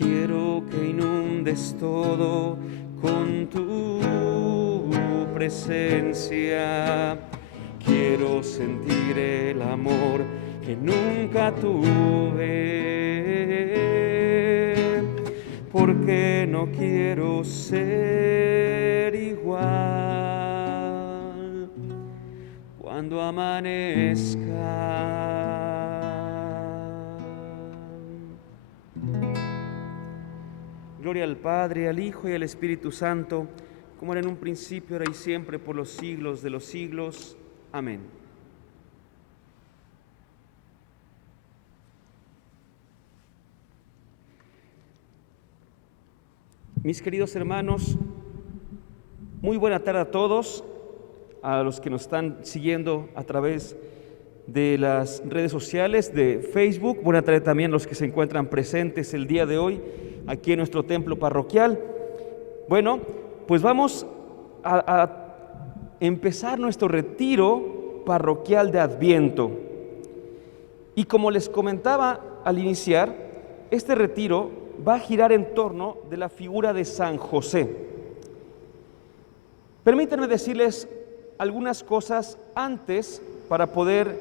Quiero que inundes todo con tu presencia. Quiero sentir el amor que nunca tuve, porque no quiero ser igual cuando amanezca. Gloria al Padre, al Hijo y al Espíritu Santo, como era en un principio, ahora y siempre, por los siglos de los siglos. Amén. Mis queridos hermanos, muy buena tarde a todos, a los que nos están siguiendo a través de las redes sociales, de Facebook. Buena tarde también a los que se encuentran presentes el día de hoy aquí en nuestro templo parroquial. Bueno, pues vamos a empezar nuestro retiro parroquial de Adviento. Y como les comentaba al iniciar, este retiro va a girar en torno de la figura de San José. Permítanme decirles algunas cosas antes para poder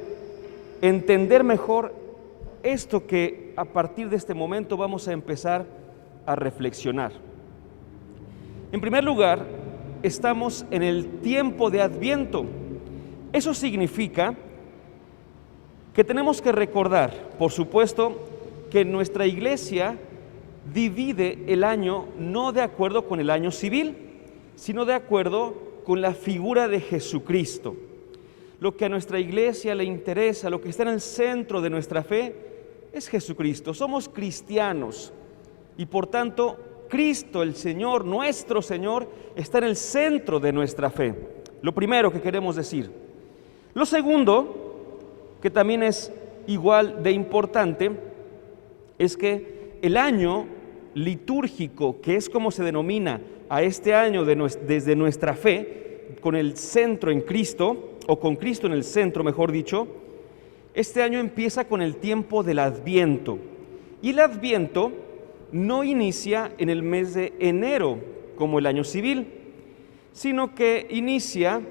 entender mejor esto que a partir de este momento vamos a empezar a reflexionar. En primer lugar, estamos en el tiempo de Adviento. Eso significa que tenemos que recordar, por supuesto, que nuestra iglesia divide el año no de acuerdo con el año civil, sino de acuerdo con la figura de Jesucristo. Lo que a nuestra iglesia le interesa, lo que está en el centro de nuestra fe, es Jesucristo. Somos cristianos y por tanto Cristo, el Señor, nuestro Señor, está en el centro de nuestra fe. Lo primero que queremos decir. Lo segundo, que también es igual de importante, es que el año litúrgico, que es como se denomina a este año desde nuestra fe, con el centro en Cristo, o con Cristo en el centro, mejor dicho, este año empieza con el tiempo del Adviento. Y el Adviento no inicia en el mes de enero, como el año civil, sino que inicia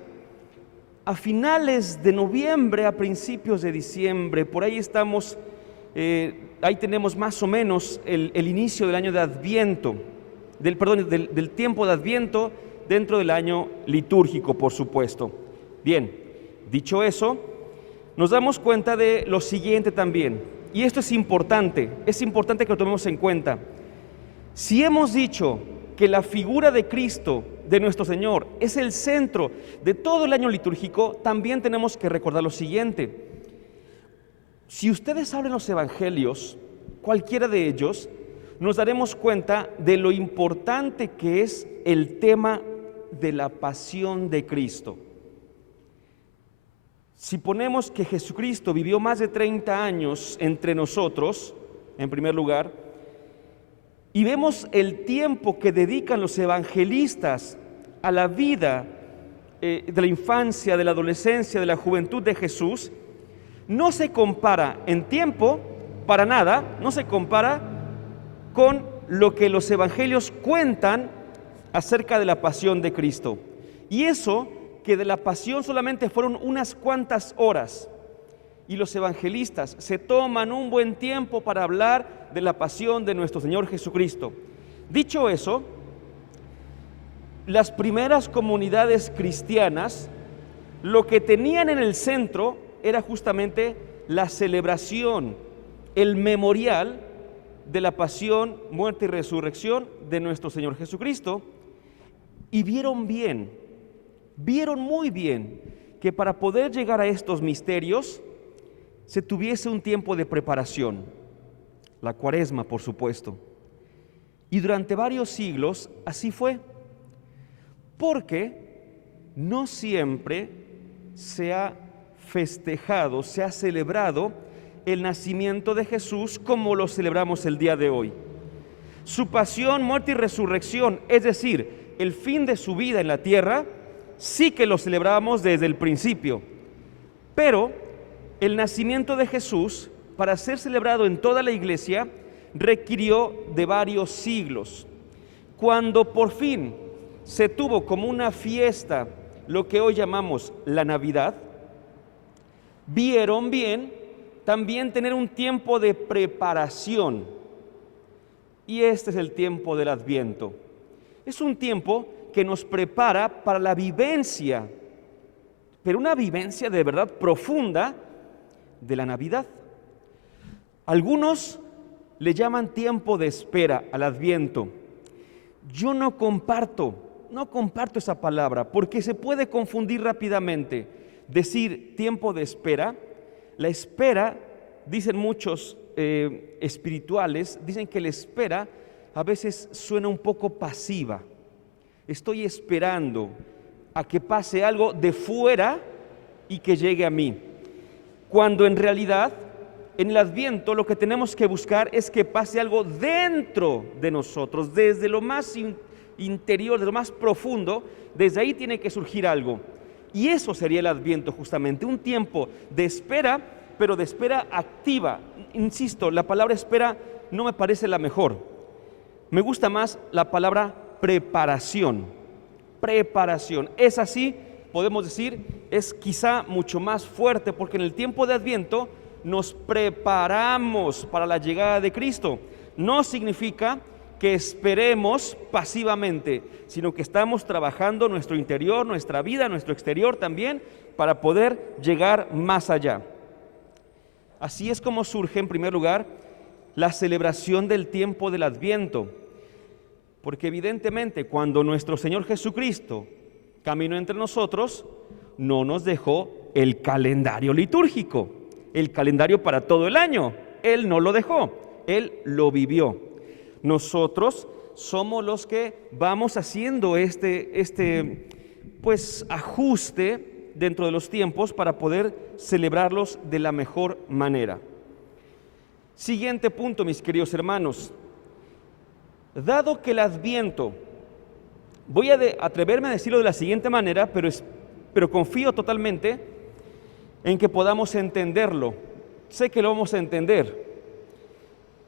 a finales de noviembre, a principios de diciembre. Por ahí estamos, ahí tenemos más o menos el inicio del año de Adviento, del tiempo de Adviento dentro del año litúrgico, por supuesto. Bien, dicho eso, nos damos cuenta de lo siguiente también, y esto es importante que lo tomemos en cuenta. Si hemos dicho que la figura de Cristo, de nuestro Señor, es el centro de todo el año litúrgico, también tenemos que recordar lo siguiente. Si ustedes abren los evangelios, cualquiera de ellos, nos daremos cuenta de lo importante que es el tema de la pasión de Cristo. Si ponemos que Jesucristo vivió más de 30 años entre nosotros, en primer lugar, y vemos el tiempo que dedican los evangelistas a la vida de la infancia, de la adolescencia, de la juventud de Jesús, no se compara en tiempo, para nada, no se compara con lo que los evangelios cuentan acerca de la pasión de Cristo. Y eso que de la pasión solamente fueron unas cuantas horas, y los evangelistas se toman un buen tiempo para hablar de la pasión de nuestro Señor Jesucristo. Dicho eso, las primeras comunidades cristianas lo que tenían en el centro era justamente la celebración, el memorial de la pasión, muerte y resurrección de nuestro Señor Jesucristo, y vieron muy bien que para poder llegar a estos misterios se tuviese un tiempo de preparación, la Cuaresma, por supuesto. Y durante varios siglos así fue, porque no siempre se ha festejado, se ha celebrado el nacimiento de Jesús como lo celebramos el día de hoy. Su pasión, muerte y resurrección, es decir, el fin de su vida en la tierra, sí que lo celebramos desde el principio, pero el nacimiento de Jesús, para ser celebrado en toda la iglesia, requirió de varios siglos. Cuando por fin se tuvo como una fiesta lo que hoy llamamos la Navidad, vieron bien también tener un tiempo de preparación. Y este es el tiempo del Adviento. Es un tiempo que nos prepara para la vivencia, pero una vivencia de verdad profunda de la Navidad. Algunos le llaman tiempo de espera al Adviento. Yo no comparto esa palabra porque se puede confundir rápidamente. Decir tiempo de espera, la espera, dicen muchos espirituales, dicen que la espera a veces suena un poco pasiva. Estoy esperando a que pase algo de fuera y que llegue a mí. Cuando en realidad, en el Adviento lo que tenemos que buscar es que pase algo dentro de nosotros, desde lo más interior, de lo más profundo, desde ahí tiene que surgir algo. Y eso sería el Adviento justamente, un tiempo de espera, pero de espera activa. Insisto, la palabra espera no me parece la mejor. Me gusta más la palabra preparación. Preparación. Es así, podemos decir, es quizá mucho más fuerte porque en el tiempo de Adviento nos preparamos para la llegada de Cristo. No significa que esperemos pasivamente, sino que estamos trabajando nuestro interior, nuestra vida, nuestro exterior también, para poder llegar más allá. Así es como surge, en primer lugar, la celebración del tiempo del Adviento, porque evidentemente cuando nuestro Señor Jesucristo caminó entre nosotros, no nos dejó el calendario litúrgico, el calendario para todo el año. Él no lo dejó, Él lo vivió. Nosotros somos los que vamos haciendo pues ajuste dentro de los tiempos para poder celebrarlos de la mejor manera. Siguiente punto, mis queridos hermanos. Dado que el Adviento, voy a atreverme a decirlo de la siguiente manera, pero confío totalmente en que podamos entenderlo. Sé que lo vamos a entender,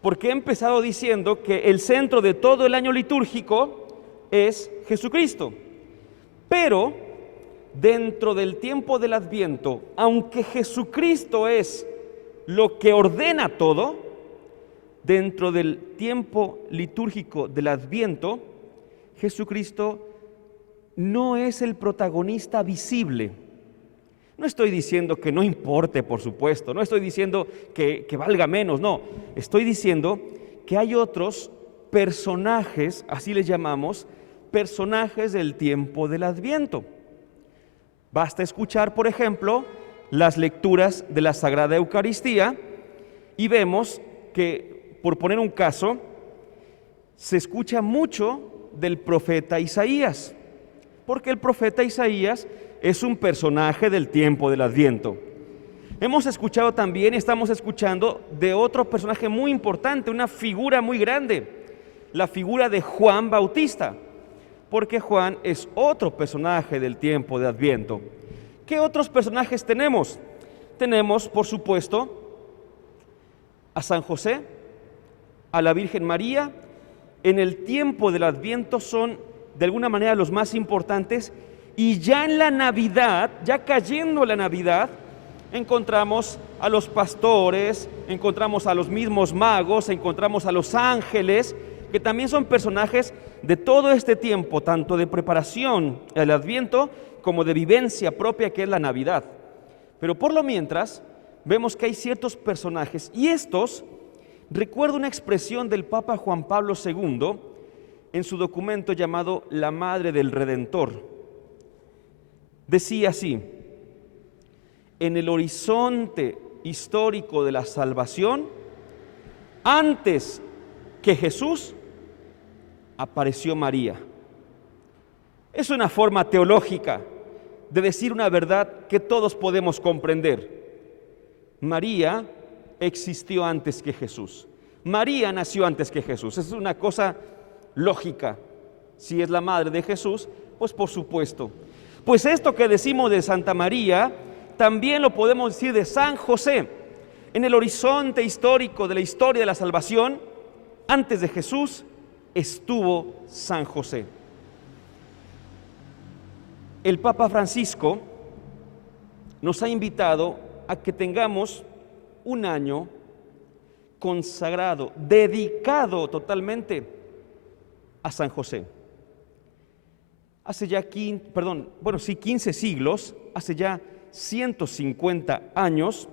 porque he empezado diciendo que el centro de todo el año litúrgico es Jesucristo. Pero dentro del tiempo del Adviento, aunque Jesucristo es lo que ordena todo, dentro del tiempo litúrgico del Adviento, Jesucristo no es el protagonista visible. No estoy diciendo que no importe, por supuesto, no estoy diciendo que valga menos, no. Estoy diciendo que hay otros personajes, así les llamamos, personajes del tiempo del Adviento. Basta escuchar, por ejemplo, las lecturas de la Sagrada Eucaristía y vemos que, por poner un caso, se escucha mucho del profeta Isaías, porque el profeta Isaías es un personaje del tiempo del Adviento. Hemos escuchado también, estamos escuchando de otro personaje muy importante, una figura muy grande, la figura de Juan Bautista, porque Juan es otro personaje del tiempo de Adviento. ¿Qué otros personajes tenemos? Tenemos, por supuesto, a San José, a la Virgen María. En el tiempo del Adviento son de alguna manera los más importantes, y ya en la Navidad, ya cayendo la Navidad, encontramos a los pastores, encontramos a los mismos magos, encontramos a los ángeles, que también son personajes de todo este tiempo, tanto de preparación al Adviento como de vivencia propia que es la Navidad. Pero por lo mientras, vemos que hay ciertos personajes, y estos, recuerdo una expresión del Papa Juan Pablo II en su documento llamado La Madre del Redentor. Decía así: en el horizonte histórico de la salvación, antes que Jesús, apareció María. Es una forma teológica de decir una verdad que todos podemos comprender. María existió antes que Jesús. María nació antes que Jesús. Es una cosa lógica. Si es la madre de Jesús, pues por supuesto. Pues esto que decimos de Santa María, también lo podemos decir de San José. En el horizonte histórico de la historia de la salvación, antes de Jesús estuvo San José. El Papa Francisco nos ha invitado a que tengamos un año consagrado, dedicado totalmente a San José. Hace ya 15 siglos, hace ya 150 años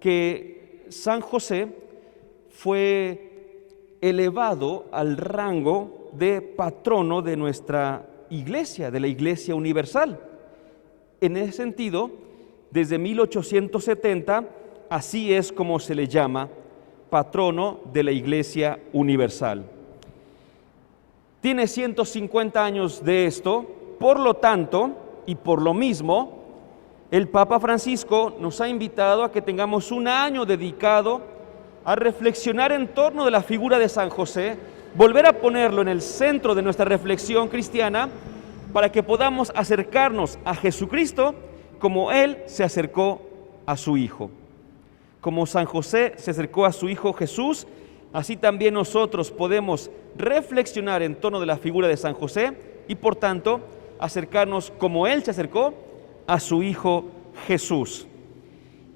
que San José fue elevado al rango de patrono de nuestra iglesia, de la Iglesia Universal. En ese sentido, desde 1870, así es como se le llama, patrono de la Iglesia Universal. Tiene 150 años de esto, por lo tanto, y por lo mismo, el Papa Francisco nos ha invitado a que tengamos un año dedicado a reflexionar en torno de la figura de San José, volver a ponerlo en el centro de nuestra reflexión cristiana, para que podamos acercarnos a Jesucristo como Él se acercó a su Hijo. Como San José se acercó a su Hijo Jesús, así también nosotros podemos reflexionar en torno de la figura de San José y por tanto acercarnos como Él se acercó a su Hijo Jesús.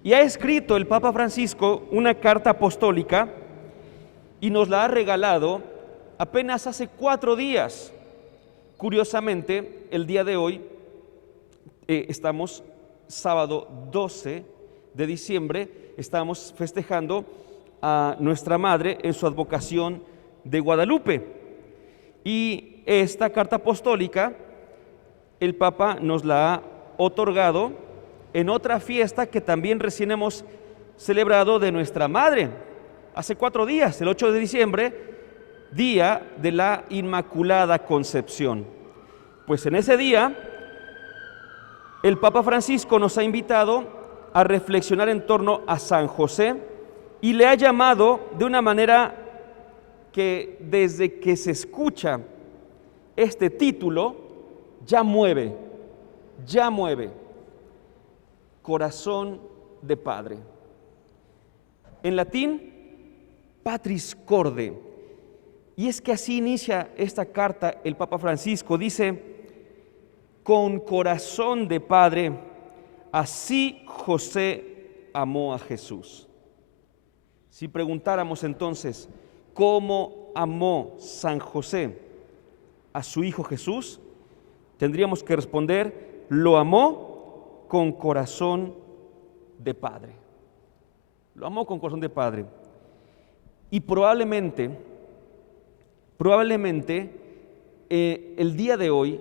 Y ha escrito el Papa Francisco una carta apostólica y nos la ha regalado apenas hace 4 días. Curiosamente, el día de hoy estamos sábado 12 de diciembre, estamos festejando a nuestra Madre en su advocación de Guadalupe. Y esta carta apostólica, el Papa nos la ha otorgado en otra fiesta que también recién hemos celebrado de nuestra Madre, hace 4 días, el 8 de diciembre, día de la Inmaculada Concepción. Pues en ese día, el Papa Francisco nos ha invitado a reflexionar en torno a San José y le ha llamado de una manera que desde que se escucha este título, ya mueve, corazón de Padre. En latín, Patris Corde. Y es que así inicia esta carta el Papa Francisco, dice: con corazón de Padre, así José amó a Jesús. Si preguntáramos entonces, ¿cómo amó San José a su Hijo Jesús? Tendríamos que responder, lo amó con corazón de Padre. Lo amó con corazón de Padre. Y probablemente, el día de hoy,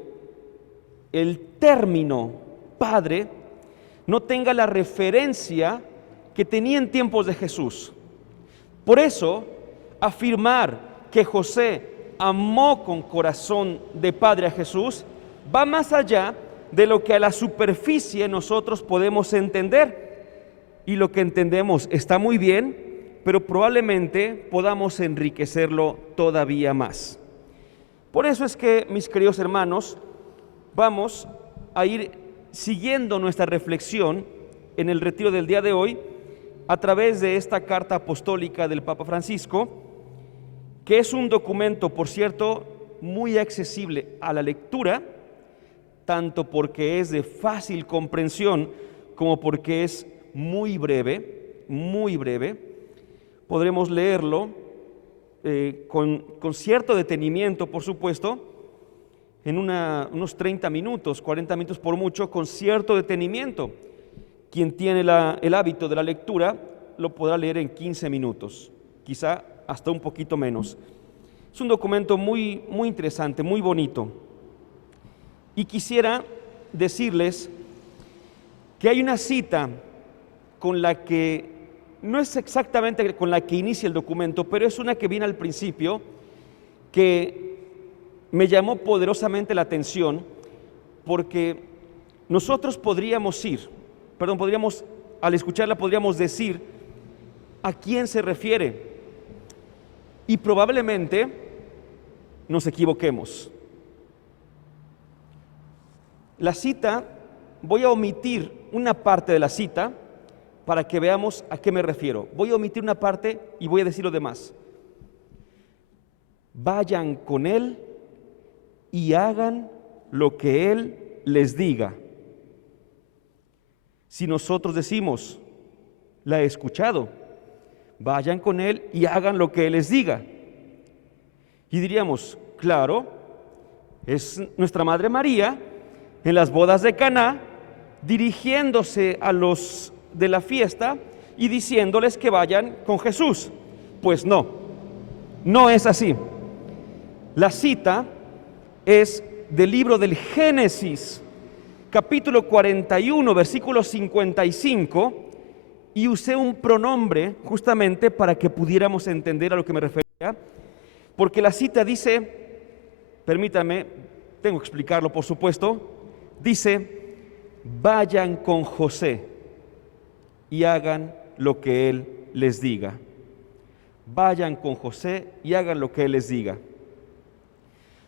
el término Padre no tenga la referencia que tenía en tiempos de Jesús. Por eso, afirmar que José amó con corazón de Padre a Jesús va más allá de lo que a la superficie nosotros podemos entender. Y lo que entendemos está muy bien, pero probablemente podamos enriquecerlo todavía más. Por eso es que, mis queridos hermanos, vamos a ir siguiendo nuestra reflexión en el retiro del día de hoy a través de esta carta apostólica del Papa Francisco, que es un documento, por cierto, muy accesible a la lectura, tanto porque es de fácil comprensión como porque es muy breve, Podremos leerlo con cierto detenimiento, por supuesto, en unos 30 minutos, 40 minutos por mucho, con cierto detenimiento. Quien tiene el hábito de la lectura lo podrá leer en 15 minutos, quizá hasta un poquito menos. Es un documento muy interesante, muy bonito. Y quisiera decirles que hay una cita con la que, no es exactamente con la que inicia el documento, pero es una que viene al principio, que me llamó poderosamente la atención, porque nosotros al escucharla podríamos decir a quién se refiere, y probablemente nos equivoquemos. La cita, voy a omitir una parte de la cita para que veamos a qué me refiero. Voy a omitir una parte y voy a decir lo demás. vayan con él y hagan lo que él les diga. Si nosotros decimos, la he escuchado, vayan con él y hagan lo que él les diga. Y diríamos, claro, es nuestra Madre María en las bodas de Caná, dirigiéndose a los de la fiesta y diciéndoles que vayan con Jesús. Pues no, no es así. La cita es del libro del Génesis, capítulo 41, versículo 55, y usé un pronombre justamente para que pudiéramos entender a lo que me refería, porque la cita dice, permítanme, tengo que explicarlo por supuesto, dice, vayan con José y hagan lo que él les diga. Vayan con José y hagan lo que él les diga.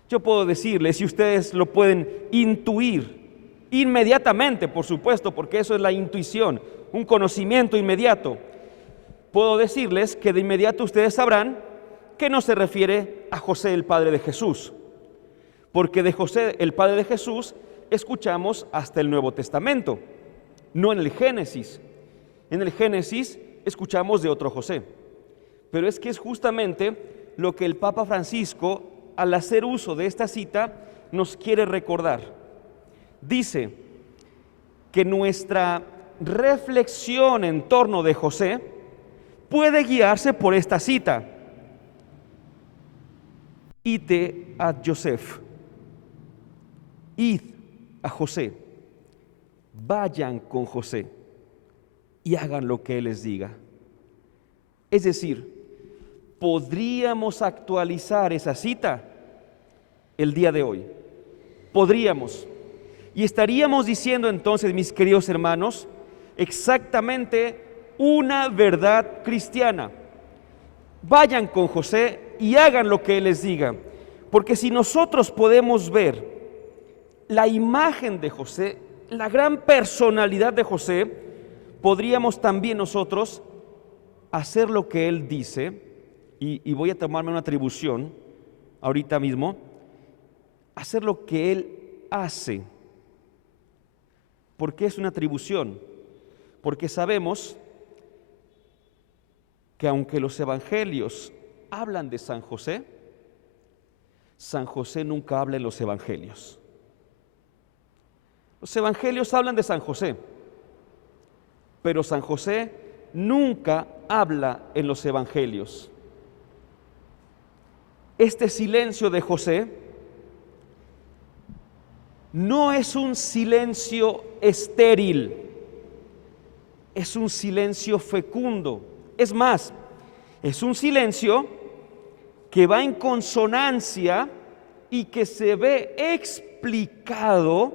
Yo puedo decirles, si ustedes lo pueden intuir inmediatamente, por supuesto, porque eso es la intuición, un conocimiento inmediato, puedo decirles que de inmediato ustedes sabrán que no se refiere a José, el padre de Jesús, porque de José, el padre de Jesús, escuchamos hasta el Nuevo Testamento, no en el Génesis. En el Génesis escuchamos de otro José, pero es que es justamente lo que el Papa Francisco, al hacer uso de esta cita, nos quiere recordar. Dice que nuestra reflexión en torno de José puede guiarse por esta cita. Ide ad Joseph, id a José, vayan con José y hagan lo que él les diga. Es decir, podríamos actualizar esa cita el día de hoy. Podríamos. Y estaríamos diciendo entonces, mis queridos hermanos, exactamente una verdad cristiana. Vayan con José y hagan lo que él les diga. Porque si nosotros podemos ver la imagen de José, la gran personalidad de José, podríamos también nosotros hacer lo que él dice, y voy a tomarme una atribución ahorita mismo, hacer lo que él hace. ¿Por qué es una atribución? Porque sabemos que aunque los evangelios hablan de San José nunca habla en los evangelios. Los evangelios hablan de San José, pero San José nunca habla en los evangelios. Este silencio de José no es un silencio estéril, es un silencio fecundo. Es más, es un silencio que va en consonancia y que se ve explicado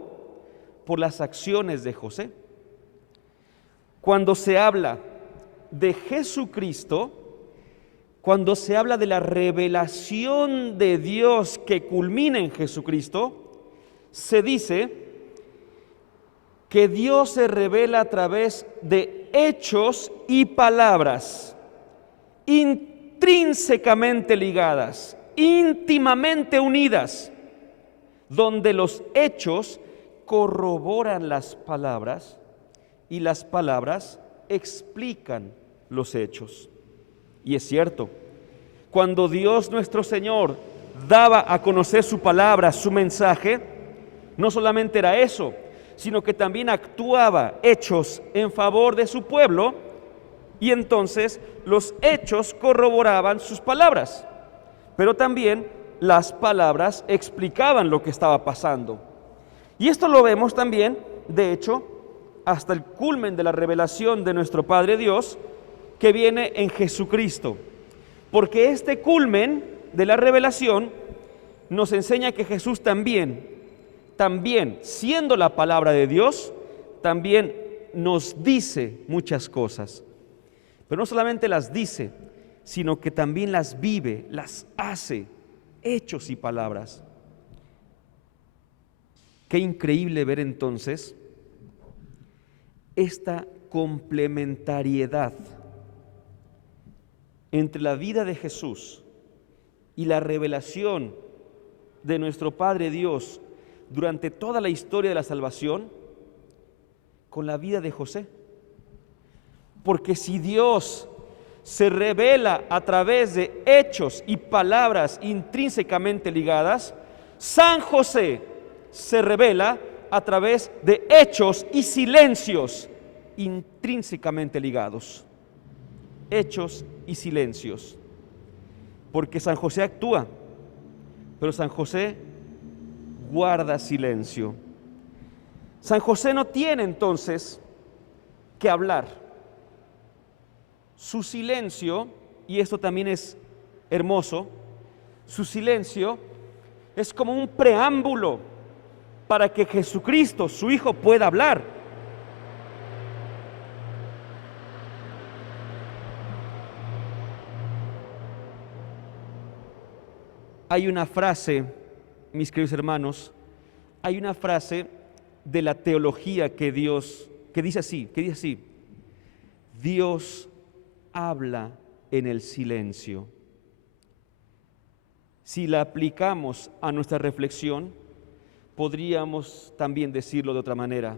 por las acciones de José. Cuando se habla de Jesucristo, cuando se habla de la revelación de Dios que culmina en Jesucristo, se dice que Dios se revela a través de hechos y palabras intrínsecamente ligadas, íntimamente unidas, donde los hechos corroboran las palabras y las palabras explican los hechos. Y es cierto, cuando Dios nuestro Señor daba a conocer su palabra, su mensaje, no solamente era eso, sino que también actuaba hechos en favor de su pueblo, y entonces los hechos corroboraban sus palabras, pero también las palabras explicaban lo que estaba pasando. Y esto lo vemos también, de hecho, hasta el culmen de la revelación de nuestro Padre Dios, que viene en Jesucristo. Porque este culmen de la revelación nos enseña que Jesús también, siendo la palabra de Dios, también nos dice muchas cosas. Pero no solamente las dice, sino que también las vive, las hace, hechos y palabras. Qué increíble ver entonces esta complementariedad entre la vida de Jesús y la revelación de nuestro Padre Dios durante toda la historia de la salvación con la vida de José. Porque si Dios se revela a través de hechos y palabras intrínsecamente ligadas, San José se revela a través de hechos y silencios intrínsecamente ligados. Hechos y silencios. Porque San José actúa, pero San José guarda silencio. San José no tiene entonces que hablar. Su silencio, y esto también es hermoso, su silencio es como un preámbulo para que Jesucristo, su Hijo, pueda hablar. Hay una frase, mis queridos hermanos, hay una frase de la teología que dice así, Dios habla en el silencio. Si la aplicamos a nuestra reflexión, podríamos también decirlo de otra manera: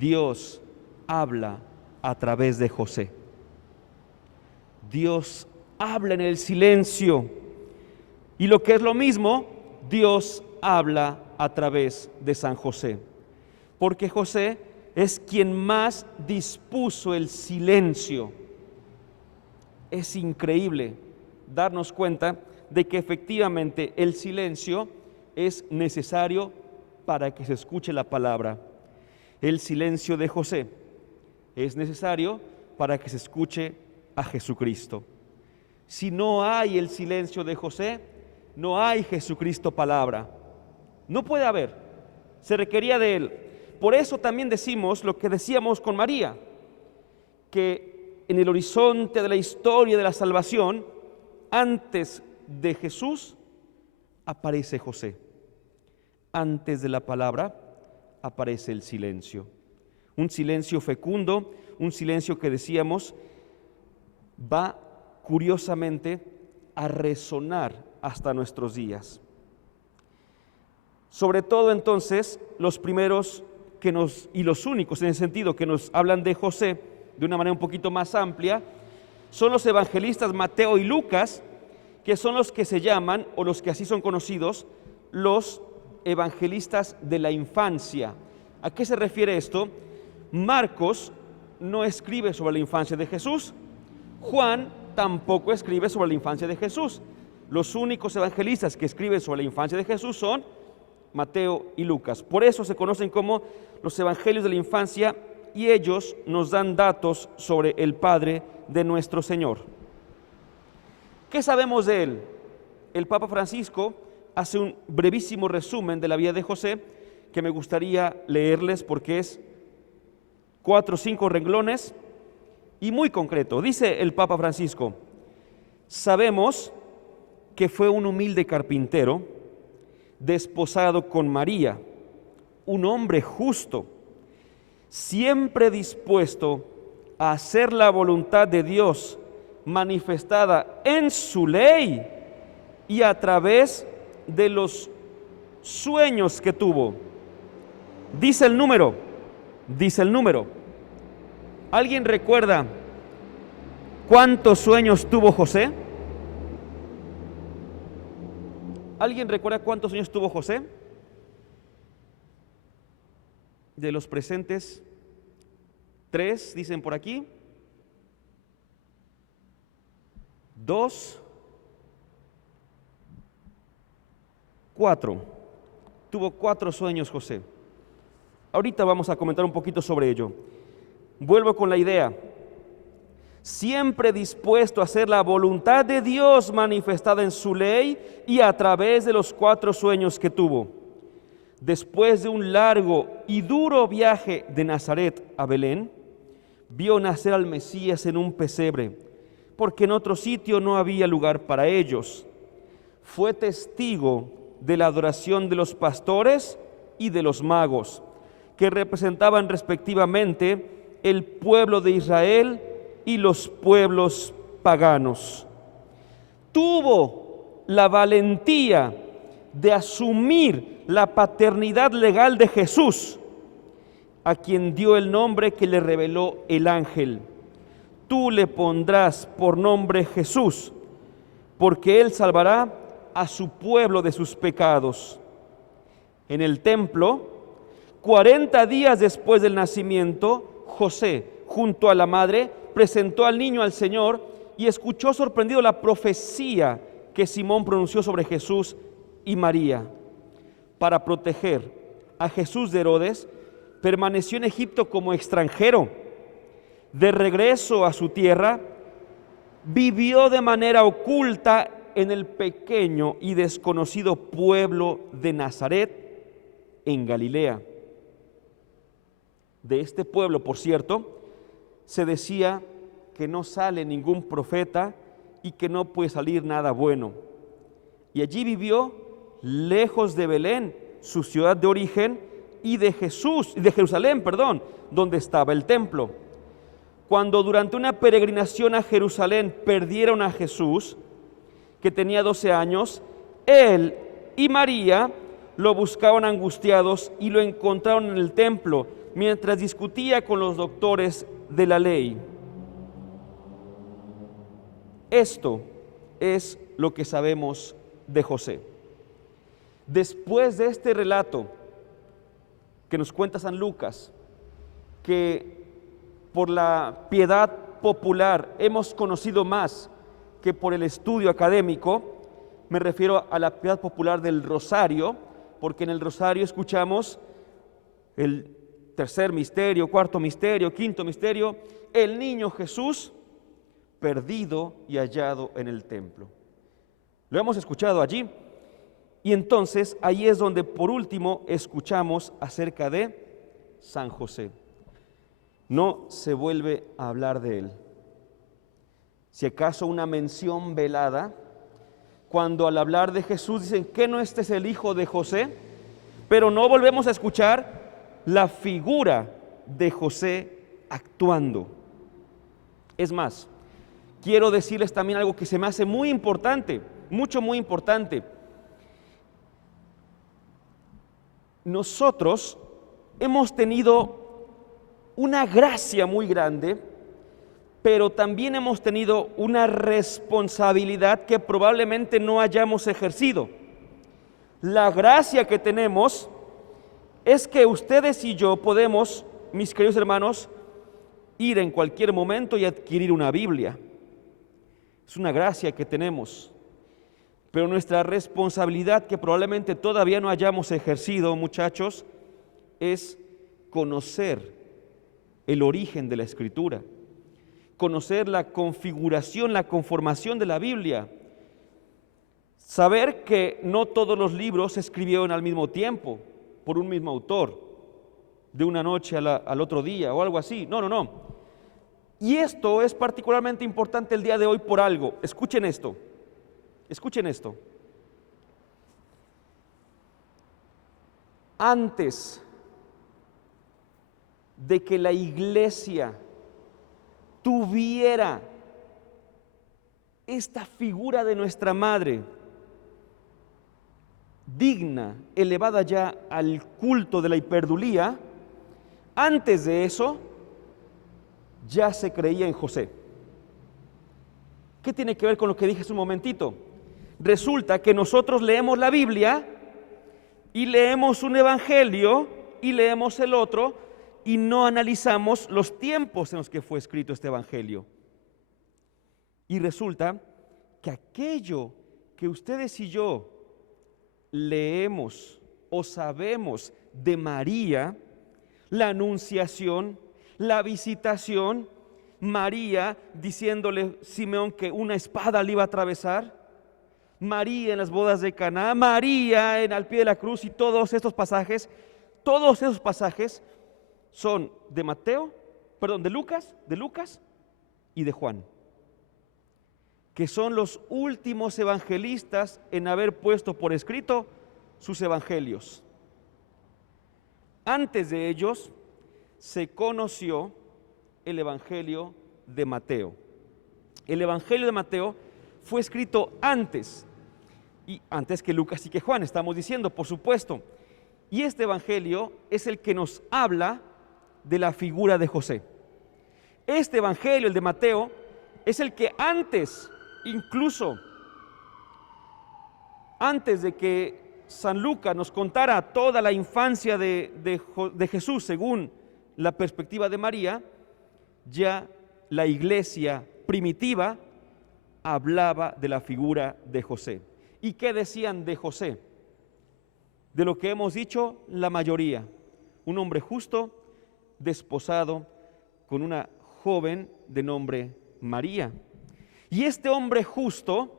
Dios habla a través de José. Dios habla en el silencio. Y lo que es lo mismo, Dios habla a través de San José. Porque José es quien más dispuso el silencio. Es increíble darnos cuenta de que efectivamente el silencio es necesario para que se escuche la palabra. El silencio de José es necesario para que se escuche a Jesucristo. Si no hay el silencio de José, no hay Jesucristo palabra. No puede haber, se requería de él. Por eso también decimos lo que decíamos con María, que en el horizonte de la historia de la salvación, antes de Jesús, aparece José. Antes de la palabra, aparece el silencio. Un silencio fecundo, un silencio que decíamos va curiosamente a resonar hasta nuestros días. Sobre todo entonces, los primeros y los únicos en el sentido que nos hablan de José de una manera un poquito más amplia, son los evangelistas Mateo y Lucas, que son los que se llaman, o los que así son conocidos, los evangelistas de la infancia. ¿A qué se refiere esto? Marcos no escribe sobre la infancia de Jesús, Juan tampoco escribe sobre la infancia de Jesús. Los únicos evangelistas que escriben sobre la infancia de Jesús son Mateo y Lucas. Por eso se conocen como los evangelios de la infancia, y ellos nos dan datos sobre el Padre de nuestro Señor. ¿Qué sabemos de él? El Papa Francisco hace un brevísimo resumen de la vida de José que me gustaría leerles porque es 4 o 5 renglones y muy concreto. Dice el Papa Francisco: sabemos que fue un humilde carpintero, desposado con María, un hombre justo, siempre dispuesto a hacer la voluntad de Dios manifestada en su ley y a través de los sueños que tuvo. Dice el número. ¿Alguien recuerda cuántos sueños tuvo José? ¿Alguien recuerda cuántos sueños tuvo José? De los presentes, 3 dicen por aquí, 2, 4. Tuvo 4 sueños José. Ahorita vamos a comentar un poquito sobre ello. Vuelvo con la idea. Siempre dispuesto a hacer la voluntad de Dios manifestada en su ley y a través de los 4 sueños que tuvo. Después de un largo y duro viaje de Nazaret a Belén, vio nacer al Mesías en un pesebre, porque en otro sitio no había lugar para ellos. Fue testigo de la adoración de los pastores y de los magos, que representaban respectivamente el pueblo de Israel y los pueblos paganos. Tuvo la valentía de asumir la paternidad legal de Jesús, a quien dio el nombre que le reveló el ángel. Tú le pondrás por nombre Jesús, porque él salvará a su pueblo de sus pecados. En el templo, 40 días después del nacimiento, José, junto a la madre, presentó al niño al Señor y escuchó sorprendido la profecía que Simón pronunció sobre Jesús y María. Para proteger a Jesús de Herodes, permaneció en Egipto como extranjero. De regreso a su tierra, vivió de manera oculta en el pequeño y desconocido pueblo de Nazaret, en Galilea. De este pueblo, por cierto, se decía que no sale ningún profeta y que no puede salir nada bueno. Y allí vivió lejos de Belén, su ciudad de origen, y de Jerusalén, donde estaba el templo. Cuando durante una peregrinación a Jerusalén perdieron a Jesús, que tenía 12 años, él y María lo buscaban angustiados y lo encontraron en el templo mientras discutía con los doctores de la ley. Esto es lo que sabemos de José. Después de este relato que nos cuenta San Lucas, que por la piedad popular hemos conocido más que por el estudio académico, me refiero a la piedad popular del rosario, porque en el rosario escuchamos el tercer misterio, cuarto misterio, quinto misterio, el niño Jesús perdido y hallado en el templo. Lo hemos escuchado allí. Y entonces ahí es donde por último escuchamos acerca de San José. No se vuelve a hablar de él. Si acaso una mención velada, cuando al hablar de Jesús dicen que no este es el hijo de José, pero no volvemos a escuchar la figura de José actuando. Es más, quiero decirles también algo que se me hace muy importante, muy importante. Nosotros hemos tenido una gracia muy grande, pero también hemos tenido una responsabilidad que probablemente no hayamos ejercido. La gracia que tenemos es que ustedes y yo podemos, mis queridos hermanos, ir en cualquier momento y adquirir una Biblia. Es una gracia que tenemos. Pero nuestra responsabilidad, que probablemente todavía no hayamos ejercido, muchachos, es conocer el origen de la Escritura, conocer la configuración, la conformación de la Biblia, saber que no todos los libros se escribieron al mismo tiempo, por un mismo autor, de una noche al otro día o algo así. No. Y esto es particularmente importante el día de hoy por algo. Escuchen esto. Antes de que la iglesia tuviera esta figura de nuestra madre, digna, elevada ya al culto de la hiperdulía, antes de eso ya se creía en José. ¿Qué tiene que ver con lo que dije hace un momentito? Resulta que nosotros leemos la Biblia y leemos un evangelio y leemos el otro y no analizamos los tiempos en los que fue escrito este evangelio. Y resulta que aquello que ustedes y yo leemos o sabemos de María, la anunciación, la visitación, María diciéndole a Simeón que una espada le iba a atravesar, María en las bodas de Caná, María al pie de la cruz, y todos esos pasajes son de Lucas y de Juan, que son los últimos evangelistas en haber puesto por escrito sus evangelios. Antes de ellos se conoció el evangelio de Mateo. El evangelio de Mateo fue escrito antes y antes que Lucas y que Juan, estamos diciendo, por supuesto. Y este evangelio es el que nos habla de la figura de José. Este evangelio, el de Mateo, es el que antes, incluso antes de que San Lucas nos contara toda la infancia de Jesús según la perspectiva de María, ya la iglesia primitiva hablaba de la figura de José. ¿Y qué decían de José? De lo que hemos dicho la mayoría: un hombre justo, desposado con una joven de nombre María. Y este hombre justo,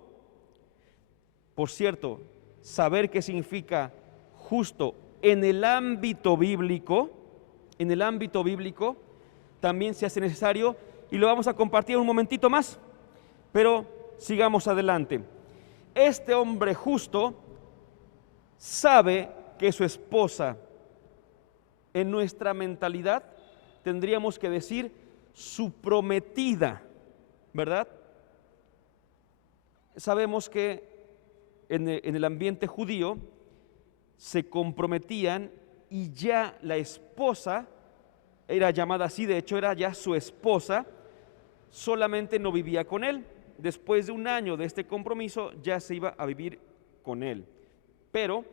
por cierto, saber qué significa justo en el ámbito bíblico, también se hace necesario, y lo vamos a compartir un momentito más, pero sigamos adelante. Este hombre justo sabe que su esposa, en nuestra mentalidad tendríamos que decir su prometida, ¿verdad? Sabemos que en el ambiente judío se comprometían y ya la esposa era llamada así, de hecho era ya su esposa, solamente no vivía con él. Después de un año de este compromiso ya se iba a vivir con él, pero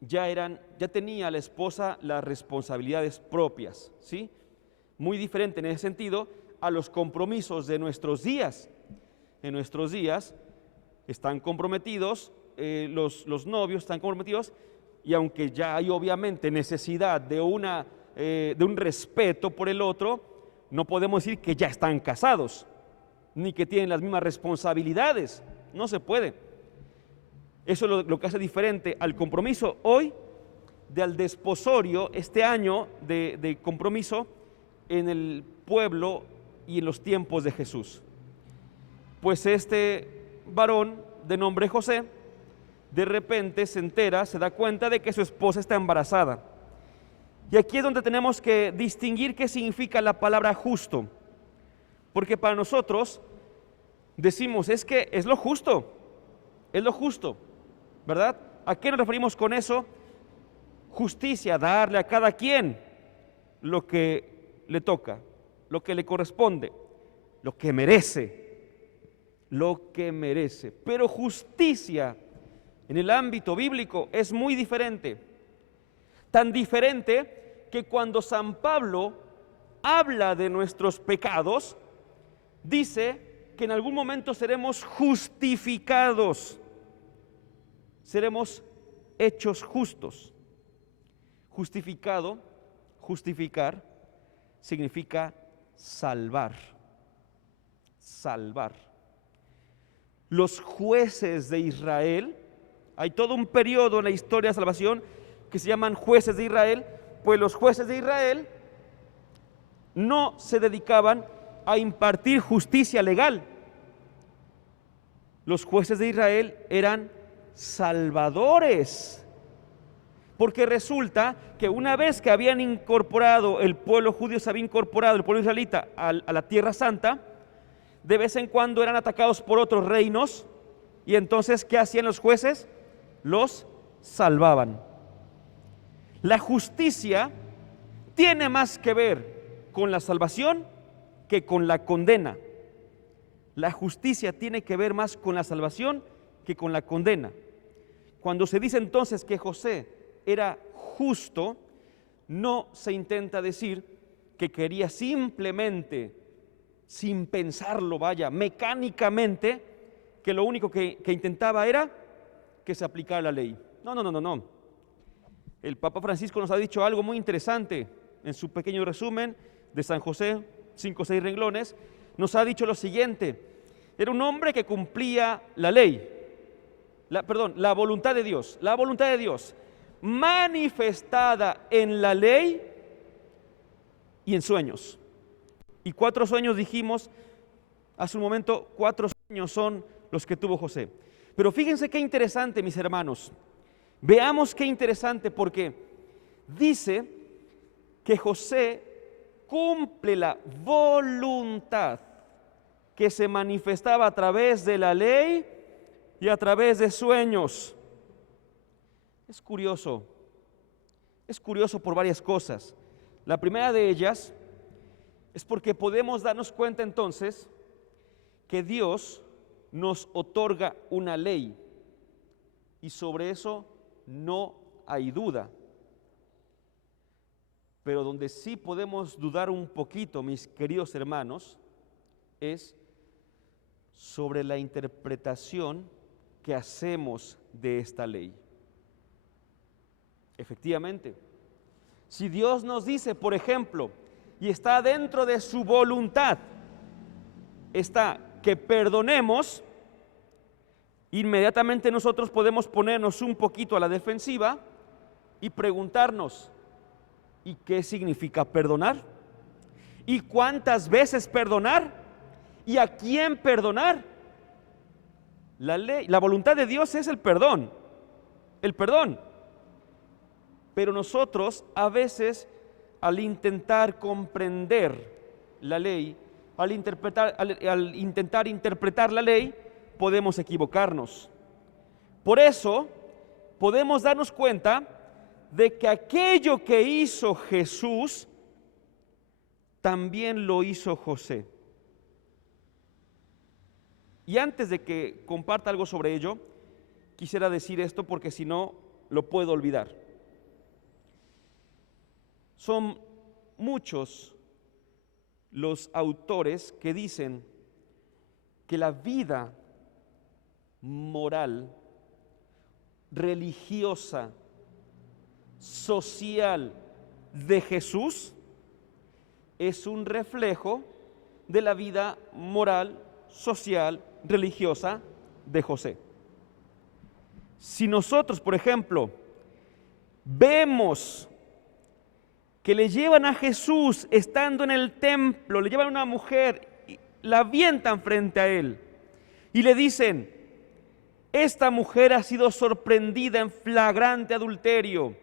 ya tenía la esposa las responsabilidades propias, ¿sí? Muy diferente en ese sentido a los compromisos de nuestros días. En nuestros días están comprometidos, los novios están comprometidos, y aunque ya hay obviamente necesidad de un respeto por el otro, no podemos decir que ya están casados, ni que tienen las mismas responsabilidades. No se puede. Eso es lo que hace diferente al compromiso hoy del desposorio, este año de compromiso en el pueblo y en los tiempos de Jesús. Pues este varón de nombre José, de repente se entera, se da cuenta de que su esposa está embarazada. Y aquí es donde tenemos que distinguir qué significa la palabra justo, porque para nosotros decimos, es que es lo justo, ¿verdad? ¿A qué nos referimos con eso? Justicia, darle a cada quien lo que le toca, lo que le corresponde, lo que merece. Pero justicia en el ámbito bíblico es muy diferente. Tan diferente que cuando San Pablo habla de nuestros pecados, dice que en algún momento seremos justificados, seremos hechos justos. Justificar significa salvar. Los jueces de Israel, hay todo un periodo en la historia de salvación que se llaman jueces de Israel, pues los jueces de Israel no se dedicaban a impartir justicia legal. Los jueces de Israel eran salvadores, porque resulta que una vez que habían incorporado el pueblo judío, se había incorporado el pueblo israelita a la Tierra Santa, de vez en cuando eran atacados por otros reinos, y entonces ¿qué hacían los jueces? Los salvaban. La justicia tiene más que ver con la salvación que con la condena. La justicia tiene que ver más con la salvación que con la condena. Cuando se dice entonces que José era justo, no se intenta decir que quería simplemente, sin pensarlo, mecánicamente, que lo único que intentaba era que se aplicara la ley. No. El Papa Francisco nos ha dicho algo muy interesante en su pequeño resumen de San José, 5 o 6 renglones. Nos ha dicho lo siguiente: era un hombre que cumplía la ley, la voluntad de Dios, manifestada en la ley y en sueños. Y 4 sueños dijimos hace un momento, 4 sueños son los que tuvo José. Pero fíjense qué interesante, mis hermanos. Veamos qué interesante, porque dice que José cumple la voluntad que se manifestaba a través de la ley y a través de sueños. Es curioso por varias cosas. La primera de ellas es porque podemos darnos cuenta entonces que Dios nos otorga una ley y sobre eso no hay duda. Pero donde sí podemos dudar un poquito, mis queridos hermanos, es sobre la interpretación que hacemos de esta ley. Efectivamente, si Dios nos dice, por ejemplo, y está dentro de su voluntad, está que perdonemos, inmediatamente nosotros podemos ponernos un poquito a la defensiva y preguntarnos, ¿y qué significa perdonar? ¿Y cuántas veces perdonar? ¿Y a quién perdonar? La ley, la voluntad de Dios es el perdón. Pero nosotros a veces al intentar comprender la ley, al intentar interpretar la ley, podemos equivocarnos. Por eso podemos darnos cuenta de que aquello que hizo Jesús también lo hizo José. Y antes de que comparta algo sobre ello, quisiera decir esto porque si no lo puedo olvidar. Son muchos los autores que dicen que la vida moral, religiosa, social de Jesús es un reflejo de la vida moral, social, religiosa de José. Si nosotros, por ejemplo, vemos que le llevan a Jesús estando en el templo, le llevan a una mujer, la avientan frente a él y le dicen, esta mujer ha sido sorprendida en flagrante adulterio.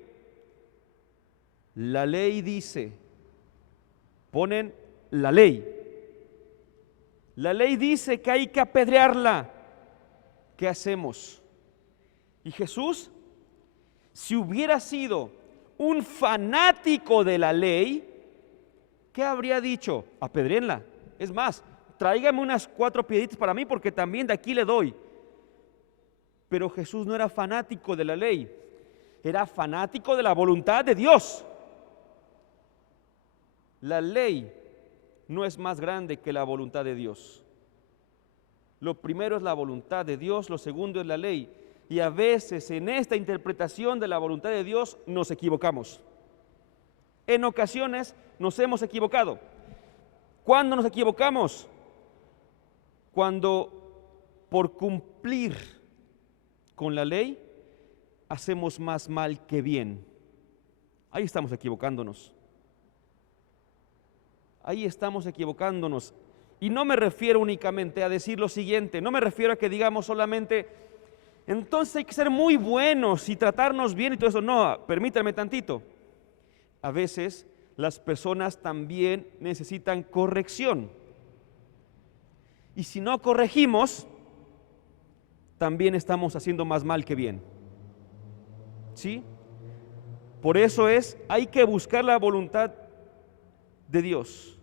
La ley dice, ponen la ley. La ley dice que hay que apedrearla. ¿Qué hacemos? Y Jesús, si hubiera sido un fanático de la ley, ¿qué habría dicho? Apedréenla. Es más, tráigame unas 4 piedritas para mí porque también de aquí le doy. Pero Jesús no era fanático de la ley, era fanático de la voluntad de Dios. La ley no es más grande que la voluntad de Dios. Lo primero es la voluntad de Dios, lo segundo es la ley. Y a veces en esta interpretación de la voluntad de Dios nos equivocamos. En ocasiones nos hemos equivocado. ¿Cuándo nos equivocamos? Cuando por cumplir con la ley hacemos más mal que bien. Ahí estamos equivocándonos. Ahí estamos equivocándonos. Y no me refiero únicamente a decir lo siguiente, no me refiero a que digamos solamente, entonces hay que ser muy buenos y tratarnos bien y todo eso. No, permítanme tantito. A veces las personas también necesitan corrección. Y si no corregimos, también estamos haciendo más mal que bien. ¿Sí? Por eso hay que buscar la voluntad de Dios.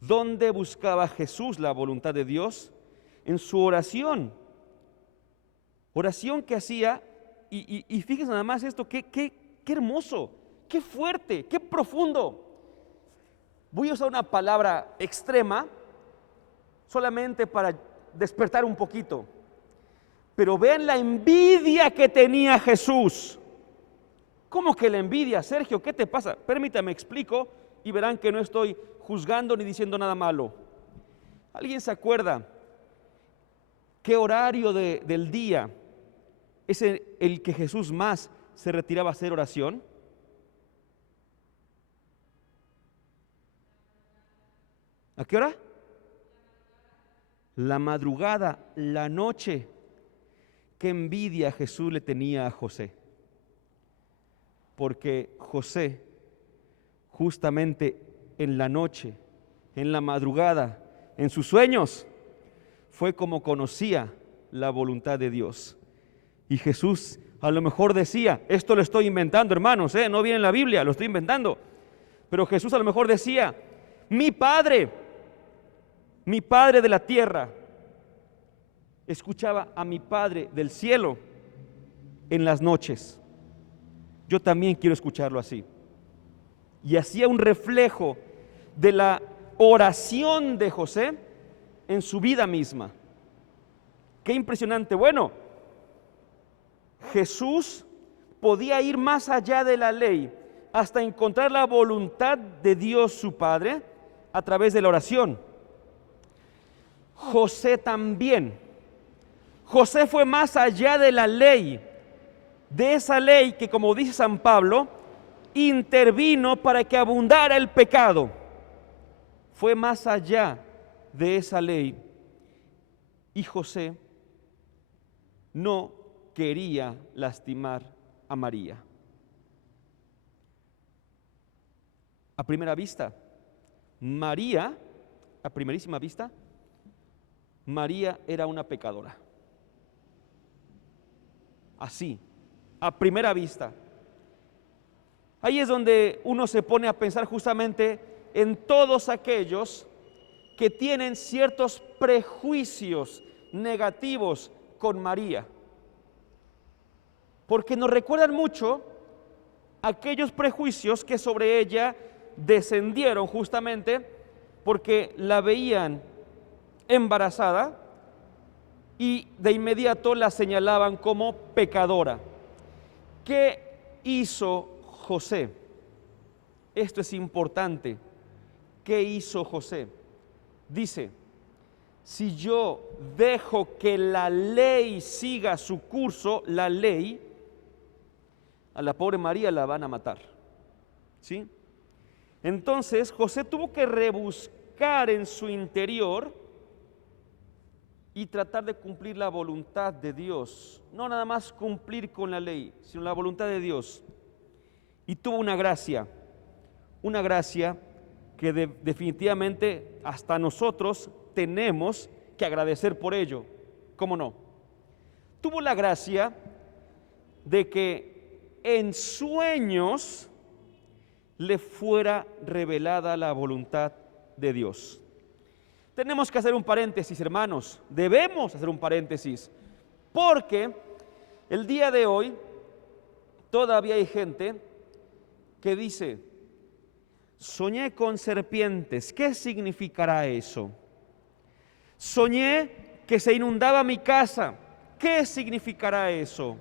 ¿Dónde buscaba Jesús la voluntad de Dios? En su oración. Oración que hacía, y fíjense nada más esto, qué hermoso, qué fuerte, qué profundo. Voy a usar una palabra extrema, solamente para despertar un poquito. Pero vean la envidia que tenía Jesús. ¿Cómo que la envidia, Sergio? ¿Qué te pasa? Permítame explico y verán que no estoy juzgando ni diciendo nada malo. ¿Alguien se acuerda qué horario del día es el que Jesús más se retiraba a hacer oración? ¿A qué hora? La madrugada, la noche. Qué envidia Jesús le tenía a José. Porque José, justamente en la noche, en la madrugada, en sus sueños, fue como conocía la voluntad de Dios. Y Jesús a lo mejor decía, esto lo estoy inventando, hermanos, no viene en la Biblia, lo estoy inventando. Pero Jesús a lo mejor decía, mi Padre de la tierra, escuchaba a mi Padre del cielo en las noches. Yo también quiero escucharlo así. Y hacía un reflejo de la oración de José en su vida misma. Qué impresionante. Bueno, Jesús podía ir más allá de la ley hasta encontrar la voluntad de Dios su Padre a través de la oración. José también. José fue más allá de la ley, de esa ley que, como dice San Pablo, intervino para que abundara el pecado. Fue más allá de esa ley. Y José no quería lastimar a María. A primera vista, María, a primerísima vista, María era una pecadora. Así, a primera vista. Ahí es donde uno se pone a pensar justamente en todos aquellos que tienen ciertos prejuicios negativos con María. Porque nos recuerdan mucho aquellos prejuicios que sobre ella descendieron justamente porque la veían embarazada y de inmediato la señalaban como pecadora. ¿Qué hizo José? Esto es importante. ¿Qué hizo José? Dice, si yo dejo que la ley siga su curso, la ley, a la pobre María la van a matar. ¿Sí? Entonces José tuvo que rebuscar en su interior y tratar de cumplir la voluntad de Dios. No nada más cumplir con la ley, sino la voluntad de Dios. Y tuvo una gracia que definitivamente hasta nosotros tenemos que agradecer por ello. ¿Cómo no? Tuvo la gracia de que en sueños le fuera revelada la voluntad de Dios. Tenemos que hacer un paréntesis, hermanos, debemos hacer un paréntesis, porque el día de hoy todavía hay gente que dice, soñé con serpientes, ¿qué significará eso? Soñé que se inundaba mi casa, ¿qué significará eso?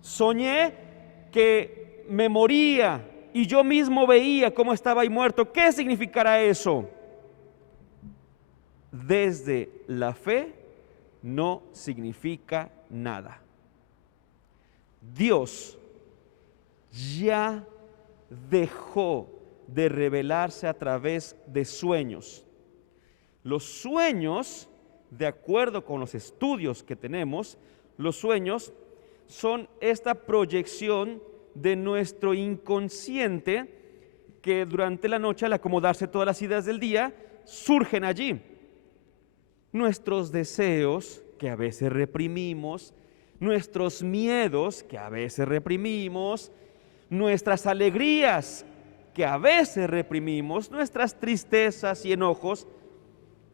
Soñé que me moría y yo mismo veía cómo estaba ahí muerto, ¿qué significará eso? Desde la fe no significa nada. Dios ya dejó de revelarse a través de sueños. Los sueños, de acuerdo con los estudios que tenemos, los sueños son esta proyección de nuestro inconsciente que durante la noche, al acomodarse todas las ideas del día, surgen allí. Nuestros deseos, que a veces reprimimos, nuestros miedos, que a veces reprimimos, nuestras alegrías, que a veces reprimimos, nuestras tristezas y enojos.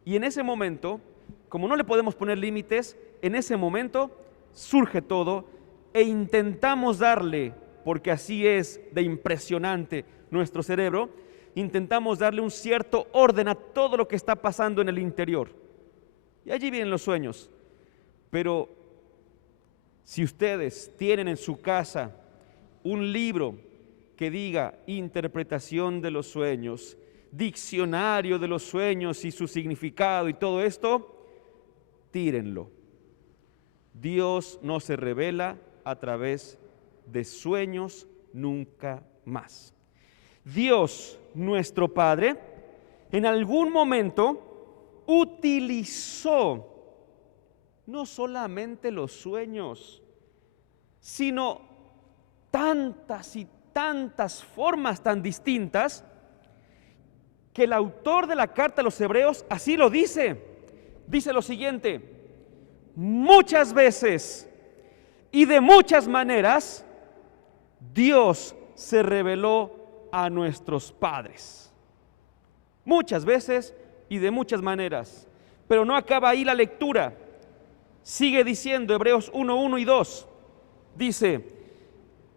Y en ese momento, como no le podemos poner límites, en ese momento surge todo e intentamos darle, porque así es de impresionante nuestro cerebro, intentamos darle un cierto orden a todo lo que está pasando en el interior. Y allí vienen los sueños. Pero si ustedes tienen en su casa un libro que diga interpretación de los sueños, diccionario de los sueños y su significado y todo esto, tírenlo. Dios no se revela a través de sueños nunca más. Dios, nuestro Padre, en algún momento utilizó no solamente los sueños, sino tantas y tantas formas tan distintas que el autor de la carta a los Hebreos así lo dice. Dice lo siguiente: muchas veces y de muchas maneras, Dios se reveló a nuestros padres. Muchas veces y de muchas maneras. Pero no acaba ahí la lectura. Sigue diciendo Hebreos 1:1 y 2. Dice,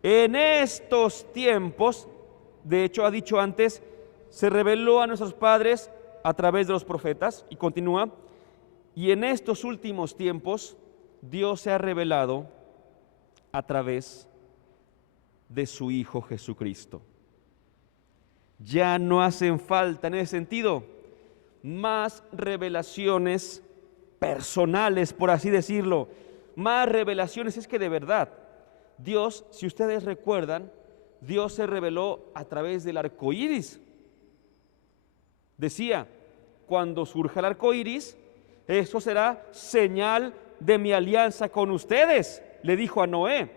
en estos tiempos, de hecho ha dicho antes, se reveló a nuestros padres a través de los profetas, y continúa, y en estos últimos tiempos Dios se ha revelado a través de su Hijo Jesucristo. Ya no hacen falta en ese sentido más revelaciones personales, por así decirlo, más revelaciones. Es que de verdad, Dios, si ustedes recuerdan, Dios se reveló a través del arco iris. Decía, cuando surja el arco iris, eso será señal de mi alianza con ustedes, le dijo a Noé.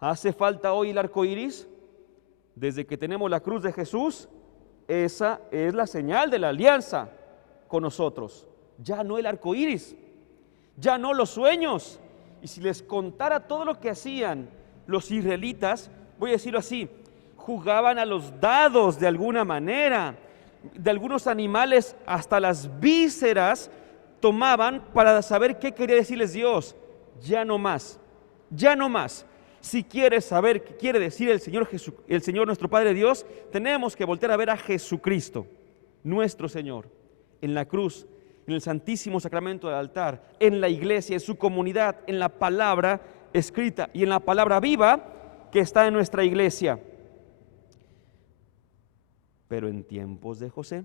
¿Hace falta hoy el arco iris? Desde que tenemos la cruz de Jesús, esa es la señal de la alianza con nosotros. Ya no el arco iris, ya no los sueños. Y si les contara todo lo que hacían los israelitas, voy a decirlo así, jugaban a los dados de alguna manera, de algunos animales hasta las vísceras tomaban para saber qué quería decirles Dios. Ya no más, ya no más. Si quieres saber qué quiere decir el Señor nuestro Padre Dios, tenemos que voltear a ver a Jesucristo, nuestro Señor, en la cruz, en el santísimo sacramento del altar, en la iglesia, en su comunidad, en la palabra escrita y en la palabra viva que está en nuestra iglesia. Pero en tiempos de José,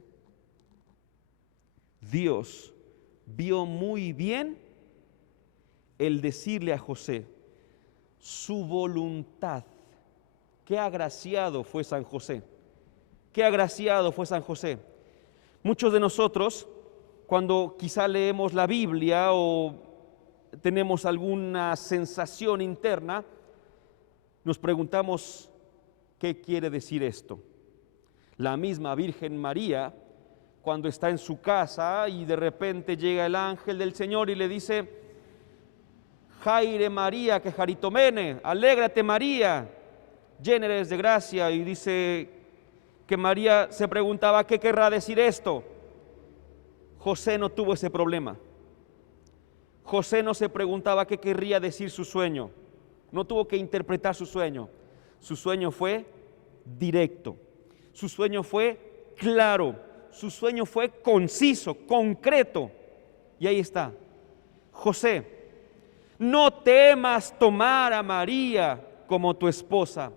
Dios vio muy bien el decirle a José su voluntad. Qué agraciado fue San José. Qué agraciado fue San José. Muchos de nosotros, cuando quizá leemos la Biblia o tenemos alguna sensación interna, nos preguntamos, ¿qué quiere decir esto? La misma Virgen María, cuando está en su casa y de repente llega el ángel del Señor y le dice, Jaire María, que jaritomene, alégrate María, llena eres de gracia, y dice que María se preguntaba, ¿qué querrá decir esto? José no tuvo ese problema. José no se preguntaba qué querría decir su sueño, no tuvo que interpretar su sueño. Su sueño fue directo, su sueño fue claro, su sueño fue conciso, concreto. Y ahí está, José, no temas tomar a María como tu esposa,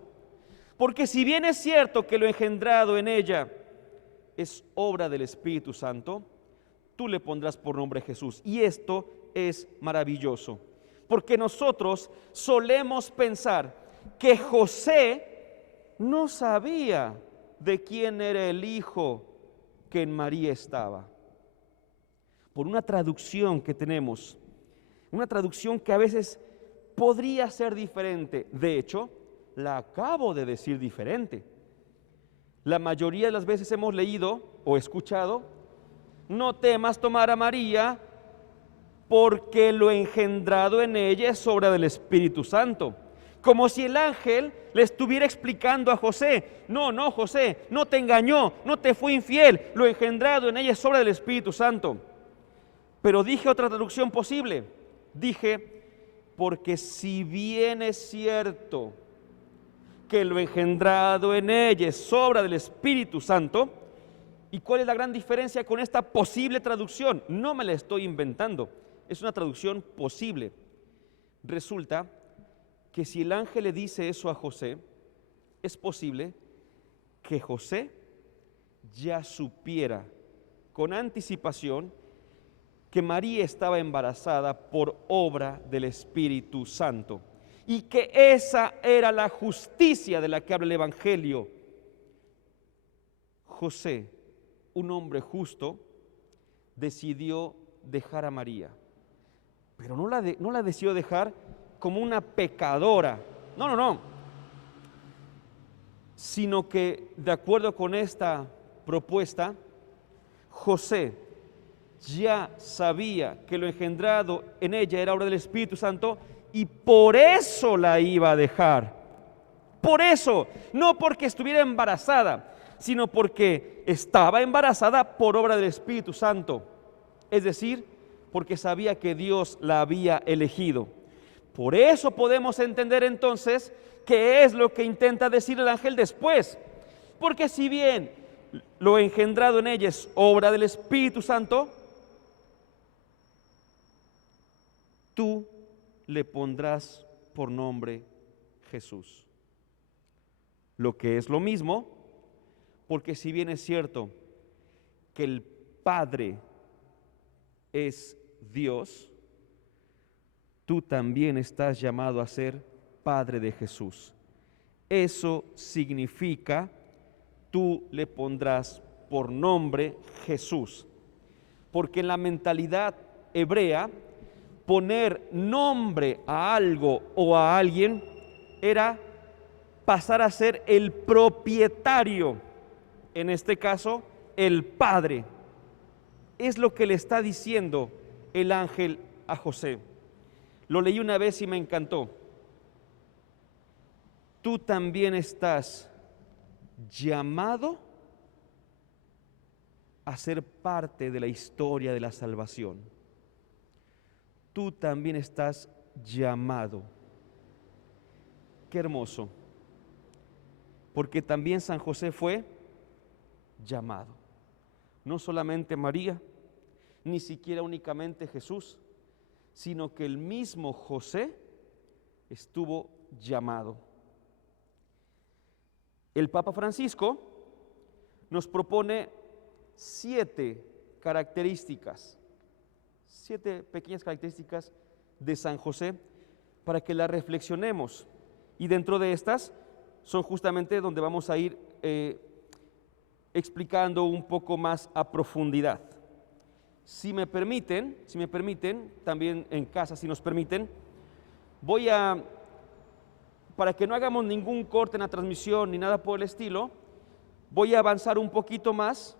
porque si bien es cierto que lo engendrado en ella es obra del Espíritu Santo, tú le pondrás por nombre Jesús. Y esto es maravilloso, porque nosotros solemos pensar que José no sabía de quién era el hijo que en María estaba. Por una traducción que tenemos, una traducción que a veces podría ser diferente. De hecho, la acabo de decir diferente. La mayoría de las veces hemos leído o escuchado, no temas tomar a María porque lo engendrado en ella es obra del Espíritu Santo. Como si el ángel le estuviera explicando a José, no, José, no te engañó, no te fue infiel, lo engendrado en ella es obra del Espíritu Santo. Pero dije otra traducción posible, dije, porque si bien es cierto que lo engendrado en ella es obra del Espíritu Santo, ¿y cuál es la gran diferencia con esta posible traducción? No me la estoy inventando, es una traducción posible. Resulta que si el ángel le dice eso a José, es posible que José ya supiera con anticipación que María estaba embarazada por obra del Espíritu Santo y que esa era la justicia de la que habla el Evangelio. José, un hombre justo, decidió dejar a María, pero no la decidió dejar como una pecadora, no, sino que de acuerdo con esta propuesta, José ya sabía que lo engendrado en ella era obra del Espíritu Santo y por eso la iba a dejar. Por eso, no porque estuviera embarazada, sino porque estaba embarazada por obra del Espíritu Santo. Es decir, porque sabía que Dios la había elegido. Por eso podemos entender entonces qué es lo que intenta decir el ángel después. Porque si bien lo engendrado en ella es obra del Espíritu Santo, tú le pondrás por nombre Jesús. Lo que es lo mismo, porque si bien es cierto que el Padre es Dios, tú también estás llamado a ser Padre de Jesús. Eso significa, tú le pondrás por nombre Jesús. Porque en la mentalidad hebrea, poner nombre a algo o a alguien era pasar a ser el propietario, en este caso, el Padre. Es lo que le está diciendo el ángel a José. Lo leí una vez y me encantó. Tú también estás llamado a ser parte de la historia de la salvación. Tú también estás llamado. Qué hermoso. Porque también San José fue llamado. No solamente María, ni siquiera únicamente Jesús, sino que el mismo José estuvo llamado. El Papa Francisco nos propone 7 características, 7 pequeñas características de San José para que las reflexionemos. Y dentro de estas son justamente donde vamos a ir explicando un poco más a profundidad. Si me permiten, también en casa, si nos permiten, para que no hagamos ningún corte en la transmisión ni nada por el estilo, voy a avanzar un poquito más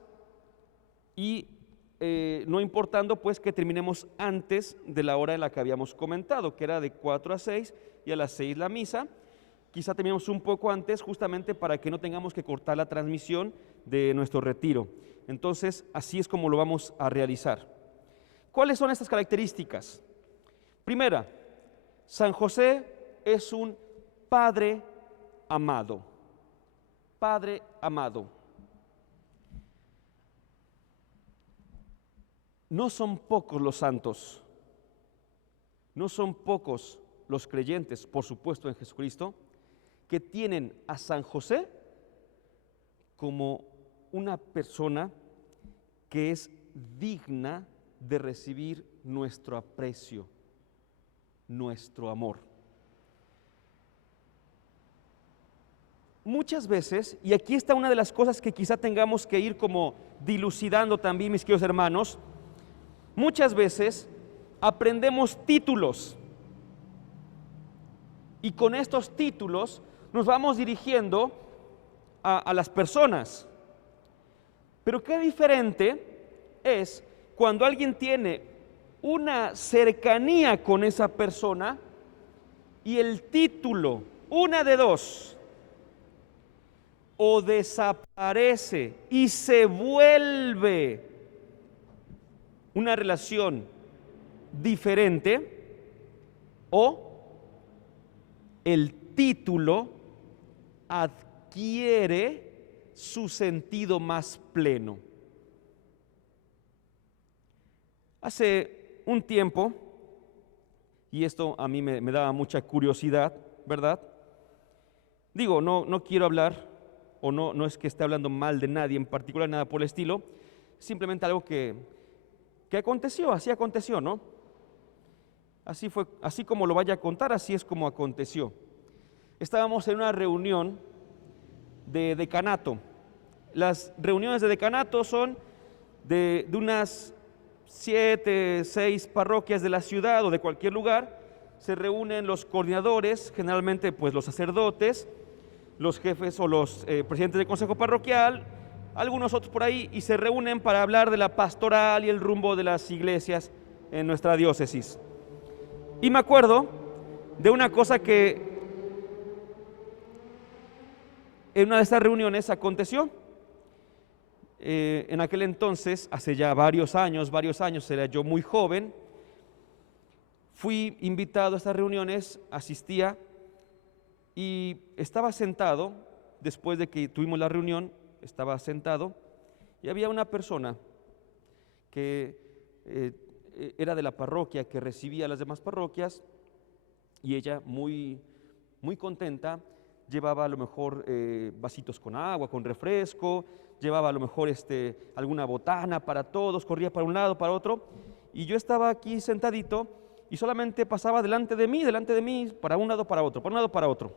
y no importando pues que terminemos antes de la hora en la que habíamos comentado, que era de 4 a 6 y a las 6 la misa. Quizá terminemos un poco antes justamente para que no tengamos que cortar la transmisión de nuestro retiro. Entonces, así es como lo vamos a realizar. ¿Cuáles son estas características? Primera, San José es un Padre amado. Padre amado. No son pocos los santos, no son pocos los creyentes, por supuesto, en Jesucristo, que tienen a San José como una persona que es digna de recibir nuestro aprecio, nuestro amor. Muchas veces, y aquí está una de las cosas que quizá tengamos que ir como dilucidando también, mis queridos hermanos, muchas veces aprendemos títulos y con estos títulos nos vamos dirigiendo a las personas. Pero qué diferente es cuando alguien tiene una cercanía con esa persona y el título, una de dos, o desaparece y se vuelve una relación diferente, o el título adquiere su sentido más pleno. Hace un tiempo, y esto a mí me daba mucha curiosidad, ¿verdad? Digo, no quiero hablar, o no es que esté hablando mal de nadie en particular, nada por el estilo, simplemente algo que aconteció, así aconteció, ¿no? Así fue, así como lo vaya a contar, así es como aconteció. Estábamos en una reunión de decanato. Las reuniones de decanato son de unas 7, 6 parroquias de la ciudad o de cualquier lugar. Se reúnen los coordinadores, generalmente pues los sacerdotes, los jefes o los presidentes del consejo parroquial, algunos otros por ahí, y se reúnen para hablar de la pastoral y el rumbo de las iglesias en nuestra diócesis. Y me acuerdo de una cosa que en una de estas reuniones aconteció. En aquel entonces, hace ya varios años, era yo muy joven, fui invitado a estas reuniones, asistía y estaba sentado, después de que tuvimos la reunión, estaba sentado y había una persona que era de la parroquia, que recibía a las demás parroquias, y ella muy contenta llevaba a lo mejor vasitos con agua, con refresco, llevaba a lo mejor alguna botana para todos, corría para un lado, para otro, y yo estaba aquí sentadito y solamente pasaba delante de mí, para un lado, para otro, para un lado, para otro.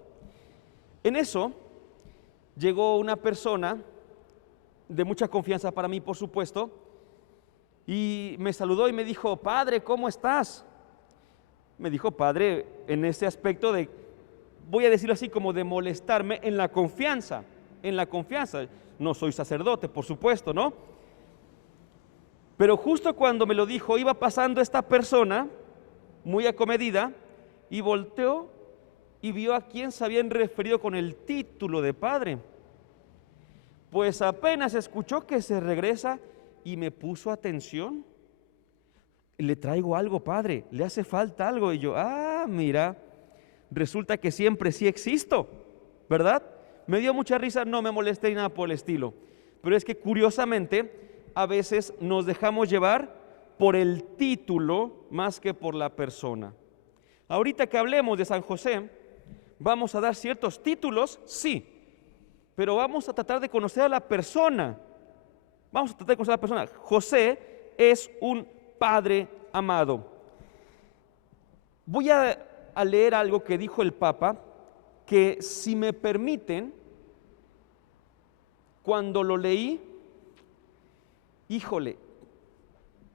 En eso llegó una persona de mucha confianza para mí, por supuesto, y me saludó y me dijo: padre, ¿cómo estás? Me dijo padre en ese aspecto de, voy a decirlo así, como de molestarme en la confianza, No soy sacerdote, por supuesto, ¿no? Pero justo cuando me lo dijo, iba pasando esta persona, muy acomedida, y volteó y vio a quién se habían referido con el título de padre. Pues apenas escuchó que se regresa y me puso atención. Le traigo algo, padre, le hace falta algo. Y yo, mira, resulta que siempre sí existo, ¿verdad? Me dio mucha risa, no me molesté ni nada por el estilo. Pero es que curiosamente a veces nos dejamos llevar por el título más que por la persona. Ahorita que hablemos de San José, vamos a dar ciertos títulos, sí, pero vamos a tratar de conocer a la persona. José es un padre amado. Voy a leer algo que dijo el Papa, que si me permiten, cuando lo leí, híjole,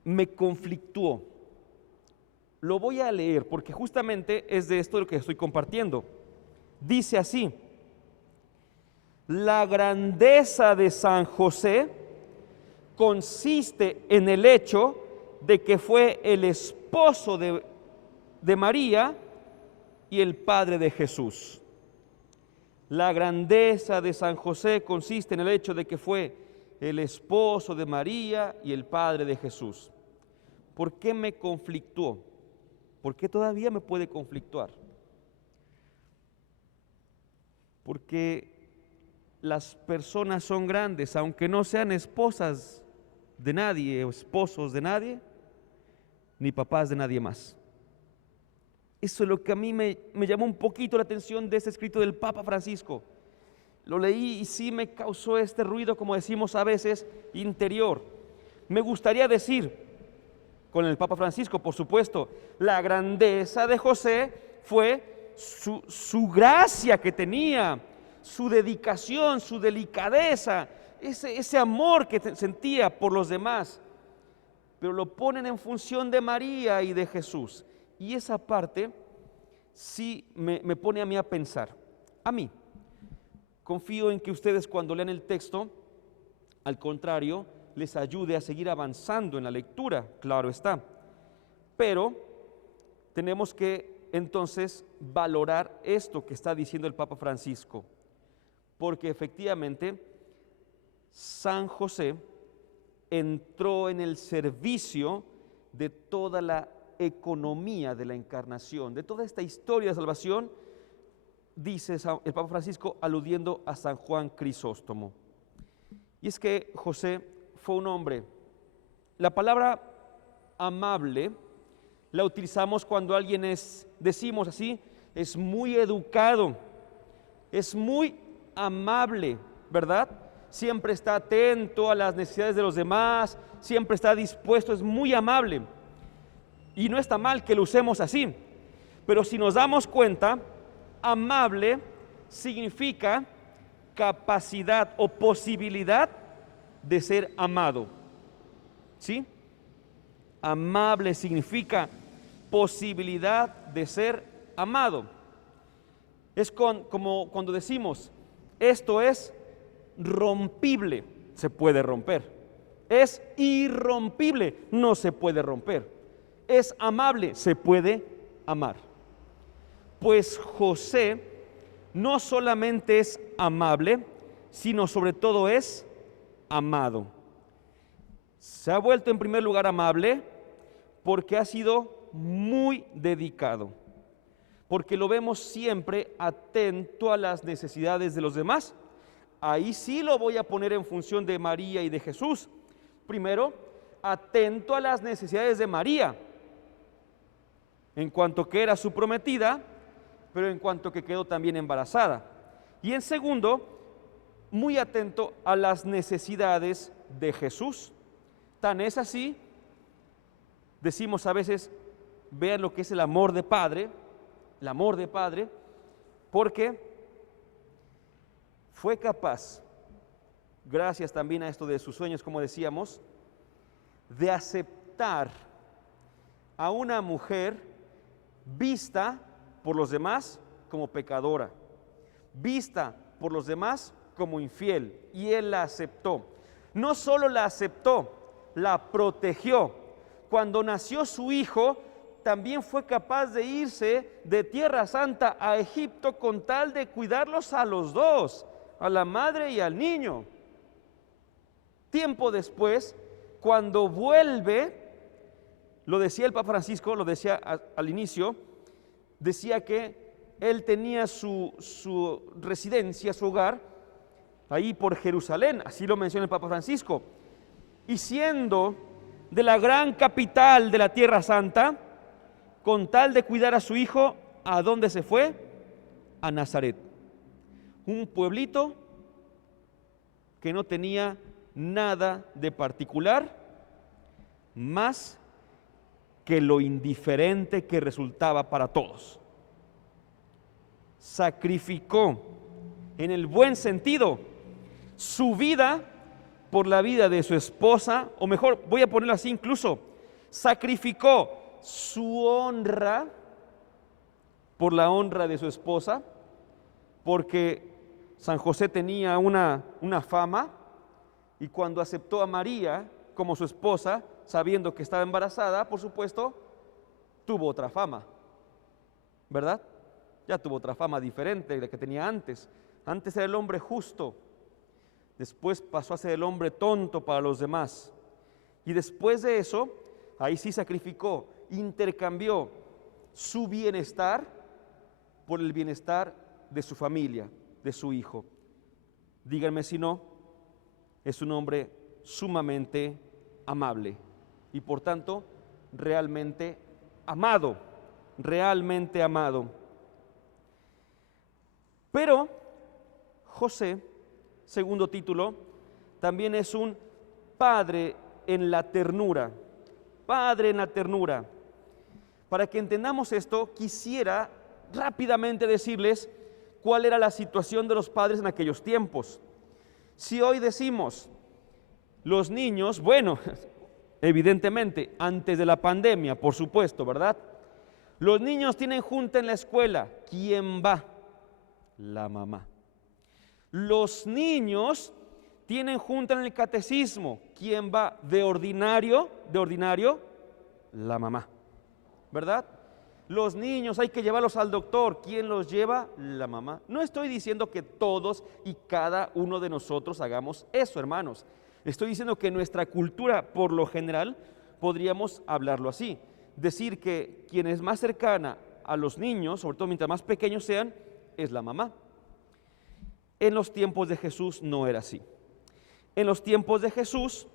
me conflictuó. Lo voy a leer porque justamente es de esto lo que estoy compartiendo. Dice así: la grandeza de San José consiste en el hecho de que fue el esposo de María y el padre de Jesús. La grandeza de San José consiste en el hecho de que fue el esposo de María y el padre de Jesús. ¿Por qué me conflictuó? ¿Por qué todavía me puede conflictuar? Porque las personas son grandes, aunque no sean esposas de nadie o esposos de nadie, ni papás de nadie más. Eso es lo que a mí me llamó un poquito la atención de ese escrito del Papa Francisco. Lo leí y sí me causó este ruido, como decimos a veces, interior. Me gustaría decir, con el Papa Francisco, por supuesto, la grandeza de José fue su gracia que tenía, su dedicación, su delicadeza, ese amor que sentía por los demás. Pero lo ponen en función de María y de Jesús. Y esa parte sí me pone a mí a pensar. A mí, confío en que ustedes cuando lean el texto, al contrario, les ayude a seguir avanzando en la lectura, claro está. Pero tenemos que entonces valorar esto que está diciendo el Papa Francisco, porque efectivamente San José entró en el servicio de toda la economía de la encarnación, de toda esta historia de salvación, dice el Papa Francisco aludiendo a San Juan Crisóstomo. Y es que José fue un hombre, la palabra amable la utilizamos cuando alguien decimos así, es muy educado, es muy amable, ¿verdad? Siempre está atento a las necesidades de los demás, siempre está dispuesto, es muy amable. Y no está mal que lo usemos así, pero si nos damos cuenta, amable significa capacidad o posibilidad de ser amado, ¿sí? Amable significa posibilidad de ser amado. Es como cuando decimos, esto es rompible. se puede romper. Es irrompible, no se puede romper. Es amable, se puede amar. Pues José no solamente es amable, sino sobre todo es amado. Se ha vuelto en primer lugar amable porque ha sido muy dedicado, porque lo vemos siempre atento a las necesidades de los demás. Ahí sí lo voy a poner en función de María y de Jesús. Primero, atento a las necesidades de María, en cuanto que era su prometida, pero en cuanto que quedó también embarazada. Y en segundo, muy atento a las necesidades de Jesús. Tan es así, decimos a veces, vean lo que es el amor de padre, porque fue capaz, gracias también a esto de sus sueños, como decíamos, de aceptar a una mujer vista por los demás como pecadora, vista por los demás como infiel, y él la aceptó. No solo la aceptó, la protegió. Cuando nació su hijo, también fue capaz de irse de Tierra Santa a Egipto con tal de cuidarlos a los dos, a la madre y al niño. Tiempo después, cuando vuelve, lo decía el Papa Francisco, lo decía al inicio, decía que él tenía su residencia, su hogar, ahí por Jerusalén, así lo menciona el Papa Francisco, y siendo de la gran capital de la Tierra Santa, con tal de cuidar a su hijo, ¿a dónde se fue? A Nazaret, un pueblito que no tenía nada de particular, más que lo indiferente que resultaba para todos. Sacrificó, en el buen sentido, su vida por la vida de su esposa, o mejor, voy a ponerlo así incluso, sacrificó su honra por la honra de su esposa, porque San José tenía una fama, y cuando aceptó a María como su esposa, sabiendo que estaba embarazada, por supuesto, tuvo otra fama, ¿verdad? Ya tuvo otra fama diferente de la que tenía antes. Antes era el hombre justo, después pasó a ser el hombre tonto para los demás. Y después de eso, ahí sí sacrificó, intercambió su bienestar por el bienestar de su familia, de su hijo. Díganme si no, es un hombre sumamente amable y por tanto realmente amado, realmente amado. Pero José, segundo título, también es un padre en la ternura, padre en la ternura. Para que entendamos esto, quisiera rápidamente decirles cuál era la situación de los padres en aquellos tiempos. Si hoy decimos, los niños, bueno, evidentemente, antes de la pandemia, por supuesto, ¿verdad? Los niños tienen junta en la escuela, ¿quién va? La mamá. Los niños tienen junta en el catecismo, ¿quién va? De ordinario, la mamá, ¿verdad? Los niños hay que llevarlos al doctor, ¿quién los lleva? La mamá. No estoy diciendo que todos y cada uno de nosotros hagamos eso, hermanos. Estoy diciendo que nuestra cultura, por lo general, podríamos hablarlo así. Decir que quien es más cercana a los niños, sobre todo mientras más pequeños sean, es la mamá. En los tiempos de Jesús no era así. En los tiempos de Jesús,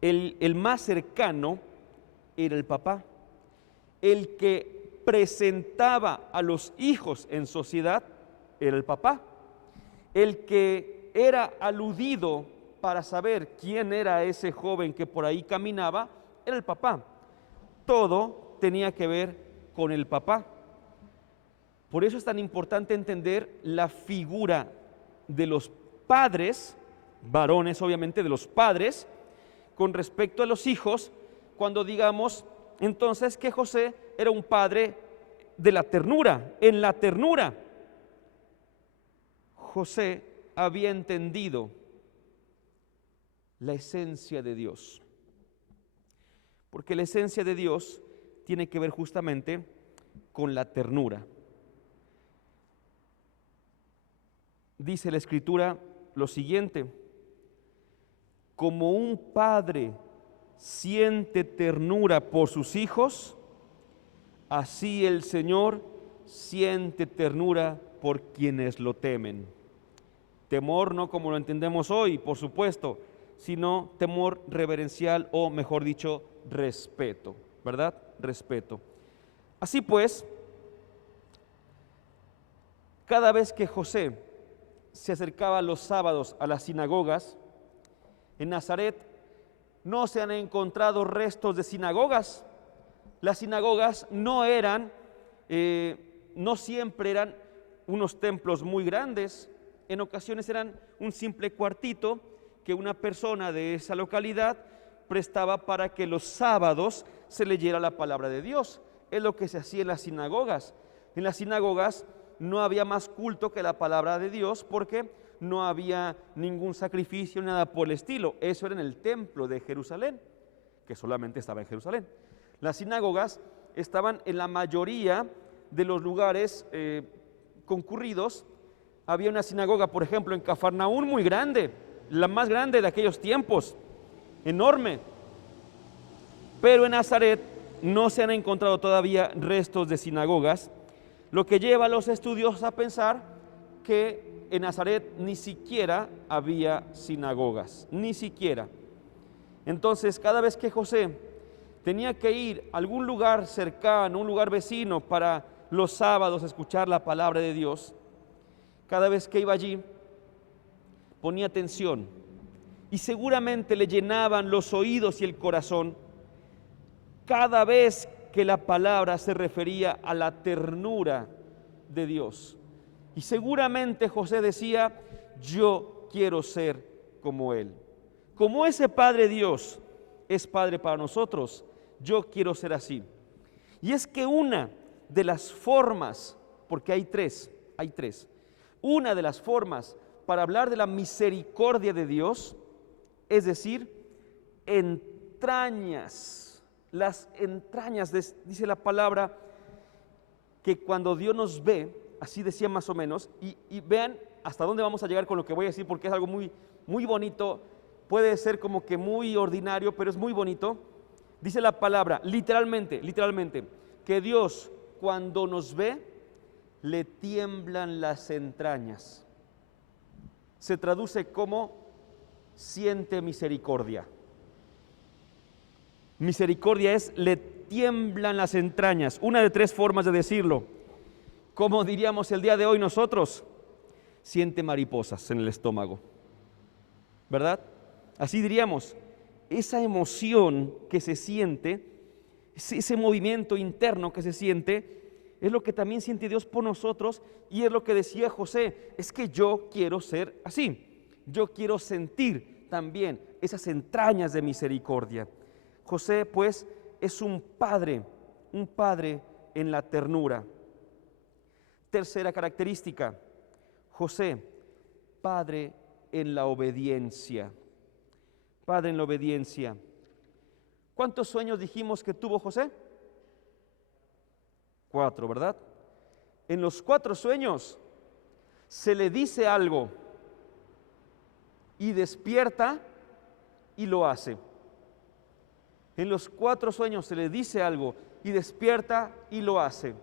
el más cercano era el papá. El que presentaba a los hijos en sociedad era el papá. El que era aludido para saber quién era ese joven que por ahí caminaba era el papá. Todo tenía que ver con el papá. Por eso es tan importante entender la figura de los padres, varones obviamente, de los padres, con respecto a los hijos, cuando digamos entonces que José era un padre de la ternura, en la ternura. José había entendido la esencia de Dios. Porque la esencia de Dios tiene que ver justamente con la ternura. Dice la Escritura lo siguiente: como un padre siente ternura por sus hijos, así el Señor siente ternura por quienes lo temen. Temor no como lo entendemos hoy, por supuesto, sino temor reverencial o, mejor dicho, respeto, ¿verdad? Respeto. Así pues, cada vez que José se acercaba los sábados a las sinagogas, en Nazaret no se han encontrado restos de sinagogas. Las sinagogas no siempre eran unos templos muy grandes. En ocasiones eran un simple cuartito que una persona de esa localidad prestaba para que los sábados se leyera la palabra de Dios. Es lo que se hacía en las sinagogas. En las sinagogas no había más culto que la palabra de Dios, porque no había ningún sacrificio, nada por el estilo. Eso era en el templo de Jerusalén, que solamente estaba en Jerusalén. Las sinagogas estaban en la mayoría de los lugares concurridos. Había una sinagoga, por ejemplo, en Cafarnaún, muy grande, la más grande de aquellos tiempos, enorme. Pero en Nazaret no se han encontrado todavía restos de sinagogas, lo que lleva a los estudiosos a pensar que en Nazaret ni siquiera había sinagogas, ni siquiera. Entonces, cada vez que José tenía que ir a algún lugar cercano, un lugar vecino, para los sábados escuchar la palabra de Dios, cada vez que iba allí, ponía atención y seguramente le llenaban los oídos y el corazón cada vez que la palabra se refería a la ternura de Dios. Y seguramente José decía: yo quiero ser como Él. Como ese Padre Dios es Padre para nosotros, yo quiero ser así. Y es que una de las formas, porque hay tres, una de las formas para hablar de la misericordia de Dios, es decir, entrañas, las entrañas, dice la palabra, que cuando Dios nos ve, así decía más o menos, y vean hasta dónde vamos a llegar con lo que voy a decir, porque es algo muy, muy bonito, puede ser como que muy ordinario, pero es muy bonito. Dice la palabra, literalmente, que Dios cuando nos ve, le tiemblan las entrañas. Se traduce como siente misericordia. Misericordia es le tiemblan las entrañas, una de tres formas de decirlo. Como diríamos el día de hoy nosotros, siente mariposas en el estómago, ¿verdad? Así diríamos, esa emoción que se siente, ese movimiento interno que se siente, es lo que también siente Dios por nosotros, y es lo que decía José: es que yo quiero ser así, yo quiero sentir también esas entrañas de misericordia. José, pues, es un padre en la ternura. Tercera característica, José, padre en la obediencia. Padre en la obediencia. ¿Cuántos sueños dijimos que tuvo José? 4, ¿verdad? En los 4 sueños se le dice algo y despierta y lo hace. En los 4 sueños se le dice algo y despierta y lo hace.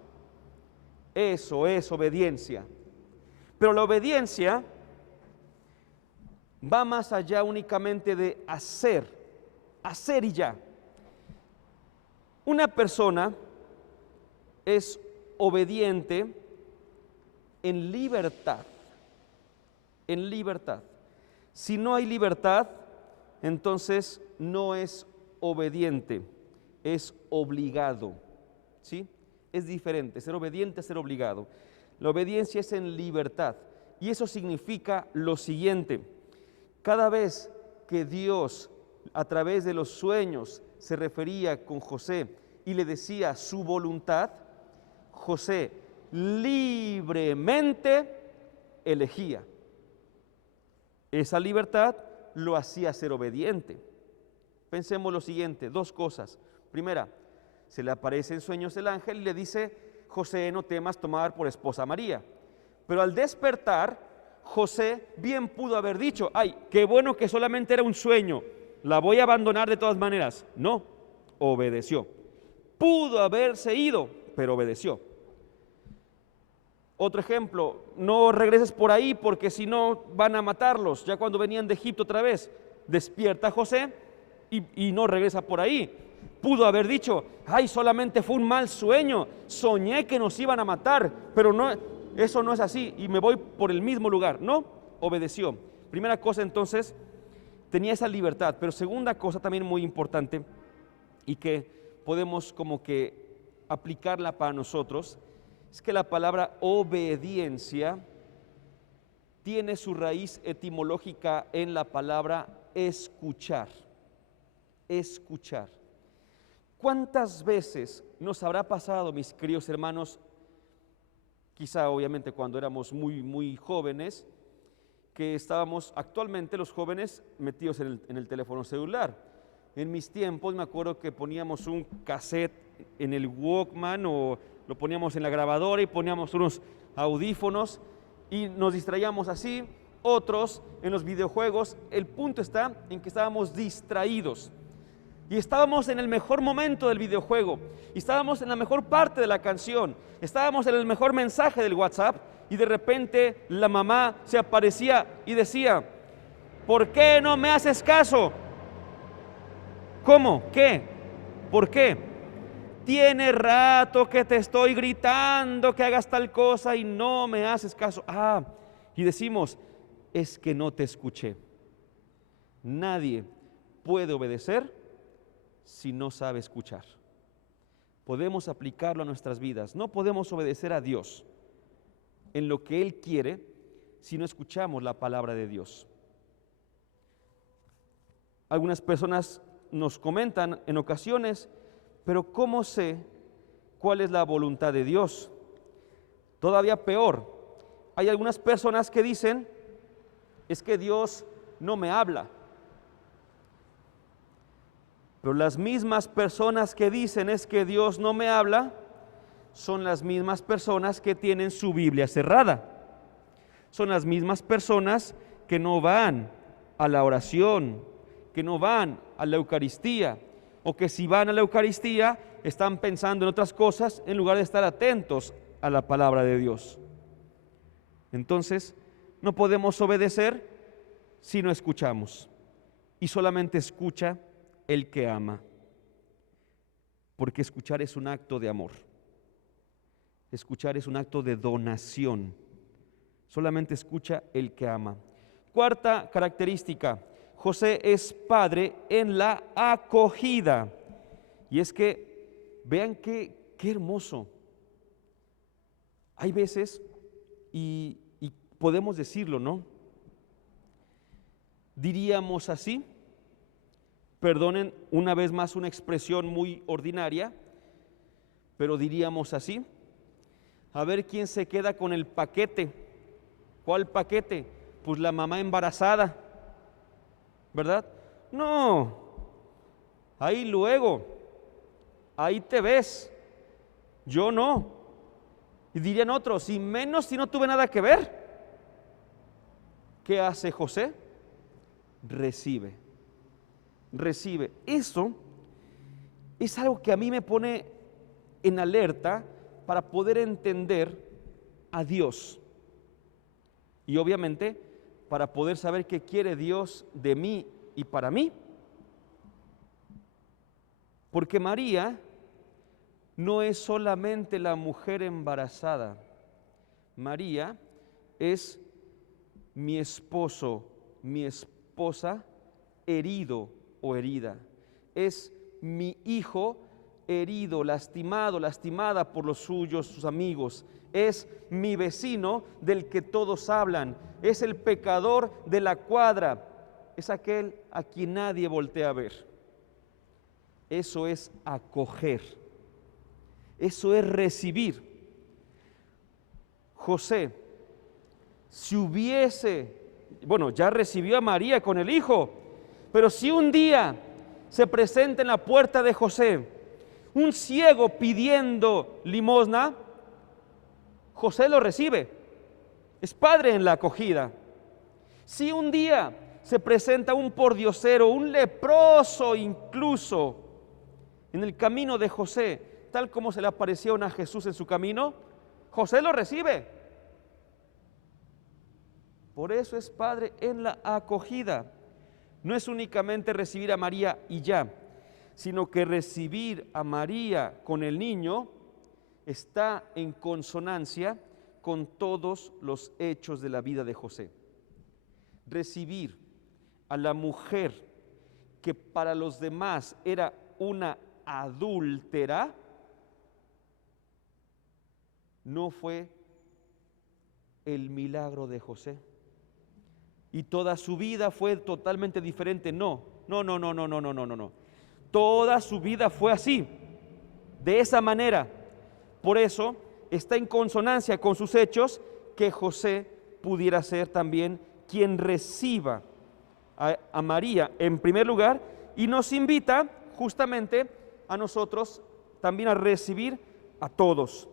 Eso es obediencia. Pero la obediencia va más allá únicamente de hacer y ya. Una persona es obediente en libertad. Si no hay libertad, entonces no es obediente, es obligado, ¿sí? Es diferente, ser obediente a ser obligado. La obediencia es en libertad, y eso significa lo siguiente: cada vez que Dios, a través de los sueños, se refería con José y le decía su voluntad, José libremente elegía. Esa libertad lo hacía ser obediente. Pensemos lo siguiente, dos cosas. Primera, se le aparece en sueños el ángel y le dice: José, no temas tomar por esposa a María. Pero al despertar, José bien pudo haber dicho: ay, qué bueno que solamente era un sueño, la voy a abandonar de todas maneras. No, obedeció. Pudo haberse ido, pero obedeció. Otro ejemplo, no regreses por ahí porque si no van a matarlos. Ya cuando venían de Egipto otra vez, despierta José y no regresa por ahí. Pudo haber dicho: ay, solamente fue un mal sueño, soñé que nos iban a matar, pero no, eso no es así y me voy por el mismo lugar. No, obedeció. Primera cosa, entonces, tenía esa libertad. Pero segunda cosa también muy importante y que podemos como que aplicarla para nosotros, es que la palabra obediencia tiene su raíz etimológica en la palabra escuchar. Escuchar. ¿Cuántas veces nos habrá pasado, mis queridos hermanos, quizá obviamente cuando éramos muy jóvenes, que estábamos actualmente los jóvenes metidos en el teléfono celular? En mis tiempos me acuerdo que poníamos un cassette en el Walkman o lo poníamos en la grabadora y poníamos unos audífonos y nos distraíamos así. Otros en los videojuegos. El punto está en que estábamos distraídos y estábamos en el mejor momento del videojuego y estábamos en la mejor parte de la canción, estábamos en el mejor mensaje del WhatsApp y de repente la mamá se aparecía y decía: ¿por qué no me haces caso? ¿Cómo? ¿Qué? ¿Por qué? Tiene rato que te estoy gritando que hagas tal cosa y no me haces caso. Y decimos: es que no te escuché. Nadie puede obedecer si no sabe escuchar. Podemos aplicarlo a nuestras vidas. No podemos obedecer a Dios en lo que Él quiere si no escuchamos la palabra de Dios. Algunas personas nos comentan en ocasiones: pero ¿cómo sé cuál es la voluntad de Dios? Todavía peor, hay algunas personas que dicen: es que Dios no me habla. Pero las mismas personas que dicen es que Dios no me habla, son las mismas personas que tienen su Biblia cerrada. Son las mismas personas que no van a la oración, que no van a la Eucaristía, o que si van a la Eucaristía están pensando en otras cosas en lugar de estar atentos a la palabra de Dios. Entonces, no podemos obedecer si no escuchamos. Y solamente escucha el que ama, porque escuchar es un acto de amor. Escuchar es un acto de donación. Solamente escucha el que ama. Cuarta característica: José es padre en la acogida. Y es que, vean qué hermoso. Hay veces, y podemos decirlo, ¿no? Diríamos así, perdonen una vez más una expresión muy ordinaria, pero diríamos así: a ver quién se queda con el paquete. ¿Cuál paquete? Pues la mamá embarazada, ¿verdad? No, ahí luego, ahí te ves, yo no. Y dirían otros: y menos si no tuve nada que ver. ¿Qué hace José? Recibe. Eso es algo que a mí me pone en alerta para poder entender a Dios. Y obviamente para poder saber qué quiere Dios de mí y para mí. Porque María no es solamente la mujer embarazada. María es mi esposo, mi esposa herido o herida. Es mi hijo herido, lastimado, lastimada por los suyos, sus amigos. Es mi vecino del que todos hablan. Es el pecador de la cuadra. Es aquel a quien nadie voltea a ver. Eso es acoger. Eso es recibir. José, si hubiese bueno, ya recibió a María con el hijo, pero si un día se presenta en la puerta de José un ciego pidiendo limosna, José lo recibe, es padre en la acogida. Si un día se presenta un pordiosero, un leproso incluso, en el camino de José, tal como se le apareció a Jesús en su camino, José lo recibe. Por eso es padre en la acogida. No es únicamente recibir a María y ya, sino que recibir a María con el niño está en consonancia con todos los hechos de la vida de José. Recibir a la mujer que para los demás era una adúltera, no fue el milagro de José. Y toda su vida fue totalmente diferente. No. Toda su vida fue así, de esa manera. Por eso está en consonancia con sus hechos que José pudiera ser también quien reciba a María en primer lugar y nos invita justamente a nosotros también a recibir a todos.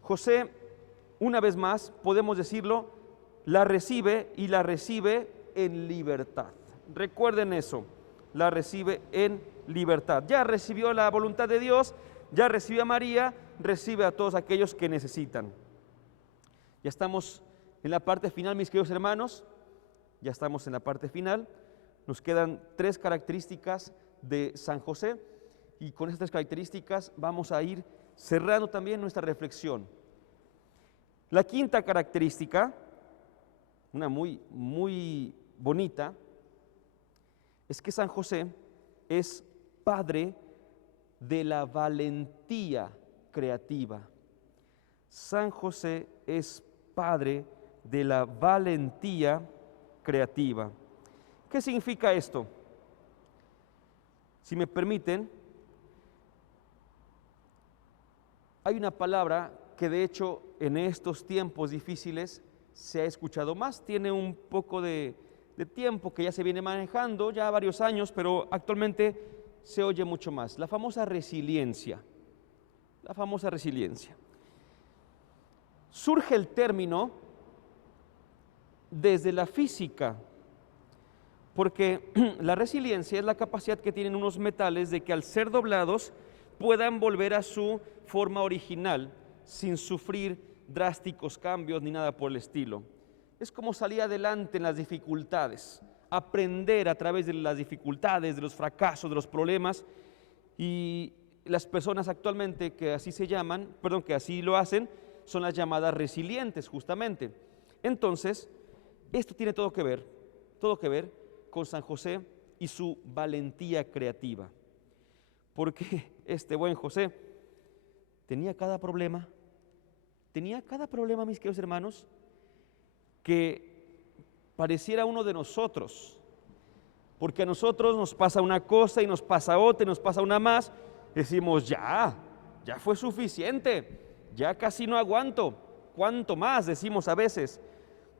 José, una vez más, podemos decirlo, la recibe y la recibe en libertad. Recuerden eso, la recibe en libertad. Ya recibió la voluntad de Dios, ya recibió a María, recibe a todos aquellos que necesitan. Ya estamos en la parte final, mis queridos hermanos, ya estamos en la parte final. Nos quedan 3 características de San José y con estas 3 características vamos a ir cerrando también nuestra reflexión. La quinta característica, una muy bonita, es que San José es padre de la valentía creativa. San José es padre de la valentía creativa. ¿Qué significa esto? Si me permiten, hay una palabra que de hecho en estos tiempos difíciles se ha escuchado más, tiene un poco de tiempo que ya se viene manejando, ya varios años, pero actualmente se oye mucho más, la famosa resiliencia. La famosa resiliencia. Surge el término desde la física, porque la resiliencia es la capacidad que tienen unos metales de que al ser doblados puedan volver a su forma original sin sufrir drásticos cambios ni nada por el estilo. Es como salir adelante en las dificultades, aprender a través de las dificultades, de los fracasos, de los problemas, y las personas actualmente que así se llaman, que así lo hacen, son las llamadas resilientes justamente. Entonces, esto tiene todo que ver con San José y su valentía creativa, porque este buen José tenía cada problema, mis queridos hermanos, que pareciera uno de nosotros, porque a nosotros nos pasa una cosa y nos pasa otra y nos pasa una más, decimos ya fue suficiente, ya casi no aguanto, ¿cuánto más? Decimos a veces.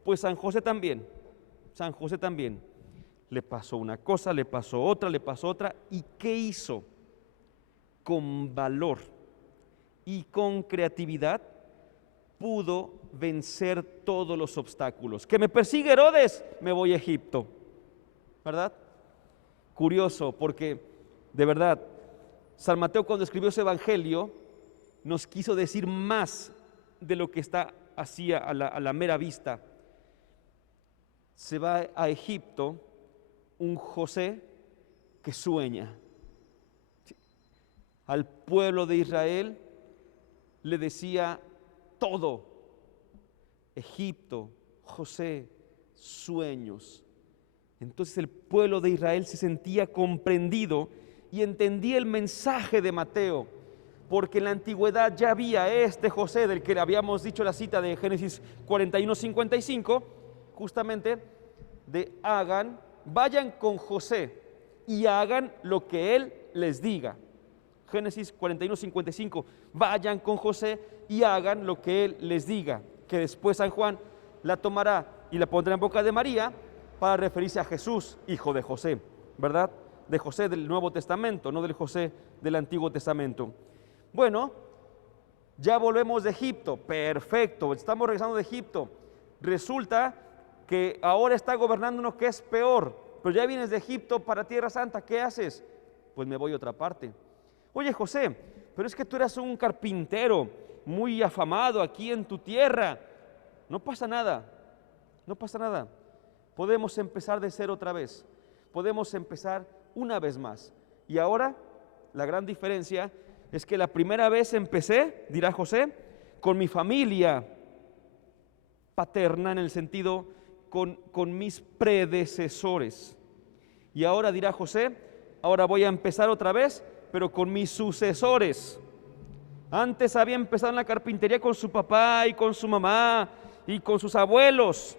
Pues San José también, le pasó una cosa, le pasó otra, ¿y qué hizo? Con valor y con creatividad pudo vencer todos los obstáculos. Que me persigue Herodes, me voy a Egipto, ¿verdad? Curioso, porque de verdad, San Mateo cuando escribió ese evangelio nos quiso decir más de lo que está así a la mera vista. Se va a Egipto un José que sueña. Al pueblo de Israel le decía todo. Egipto, José, sueños. Entonces el pueblo de Israel se sentía comprendido y entendía el mensaje de Mateo, porque en la antigüedad ya había este José del que le habíamos dicho la cita de Génesis 41:55, justamente de vayan con José y hagan lo que él les diga. Génesis 41:55, vayan con José y hagan lo que él les diga, que después San Juan la tomará y la pondrá en boca de María para referirse a Jesús, hijo de José, ¿verdad? De José del Nuevo Testamento, no del José del Antiguo Testamento. Bueno, ya volvemos de Egipto, perfecto, estamos regresando de Egipto. Resulta que ahora está gobernando uno que es peor, pero ya vienes de Egipto para Tierra Santa, ¿qué haces? Pues me voy a otra parte. Oye, José, pero es que tú eras un carpintero muy afamado aquí en tu tierra. No pasa nada, no pasa nada. Podemos empezar de cero otra vez, podemos empezar una vez más. Y ahora la gran diferencia es que la primera vez empecé, dirá José, con mi familia paterna, en el sentido con mis predecesores. Y ahora dirá José, ahora voy a empezar otra vez, pero con mis sucesores. Antes había empezado en la carpintería con su papá y con su mamá y con sus abuelos.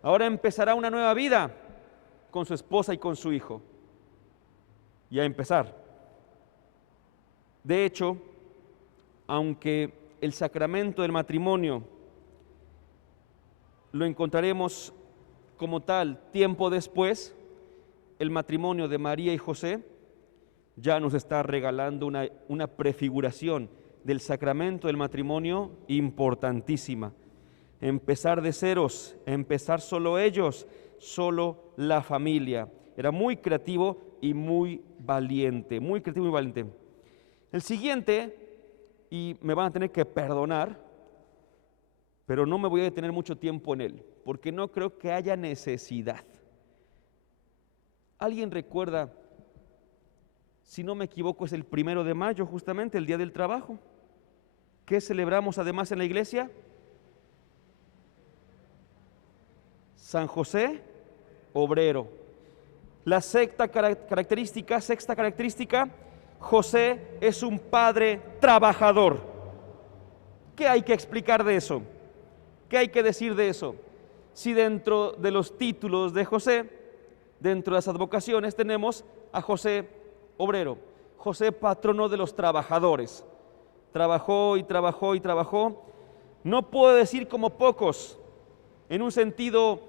Ahora empezará una nueva vida con su esposa y con su hijo. Y a empezar. De hecho, aunque el sacramento del matrimonio lo encontraremos como tal tiempo después, el matrimonio de María y José ya nos está regalando una prefiguración del sacramento del matrimonio importantísima. Empezar de ceros, empezar solo ellos, solo la familia. Era muy creativo y muy valiente, muy creativo y valiente. El siguiente, y me van a tener que perdonar, pero no me voy a detener mucho tiempo en él, porque no creo que haya necesidad. ¿Alguien recuerda? Si no me equivoco, es el 1 de mayo, justamente el Día del Trabajo. ¿Qué celebramos además en la iglesia? San José Obrero. La sexta característica, José es un padre trabajador. ¿Qué hay que explicar de eso? ¿Qué hay que decir de eso? Si dentro de los títulos de José, dentro de las advocaciones, tenemos a José Obrero, José patrono de los trabajadores. Trabajó y trabajó y trabajó. No puedo decir como pocos, en un sentido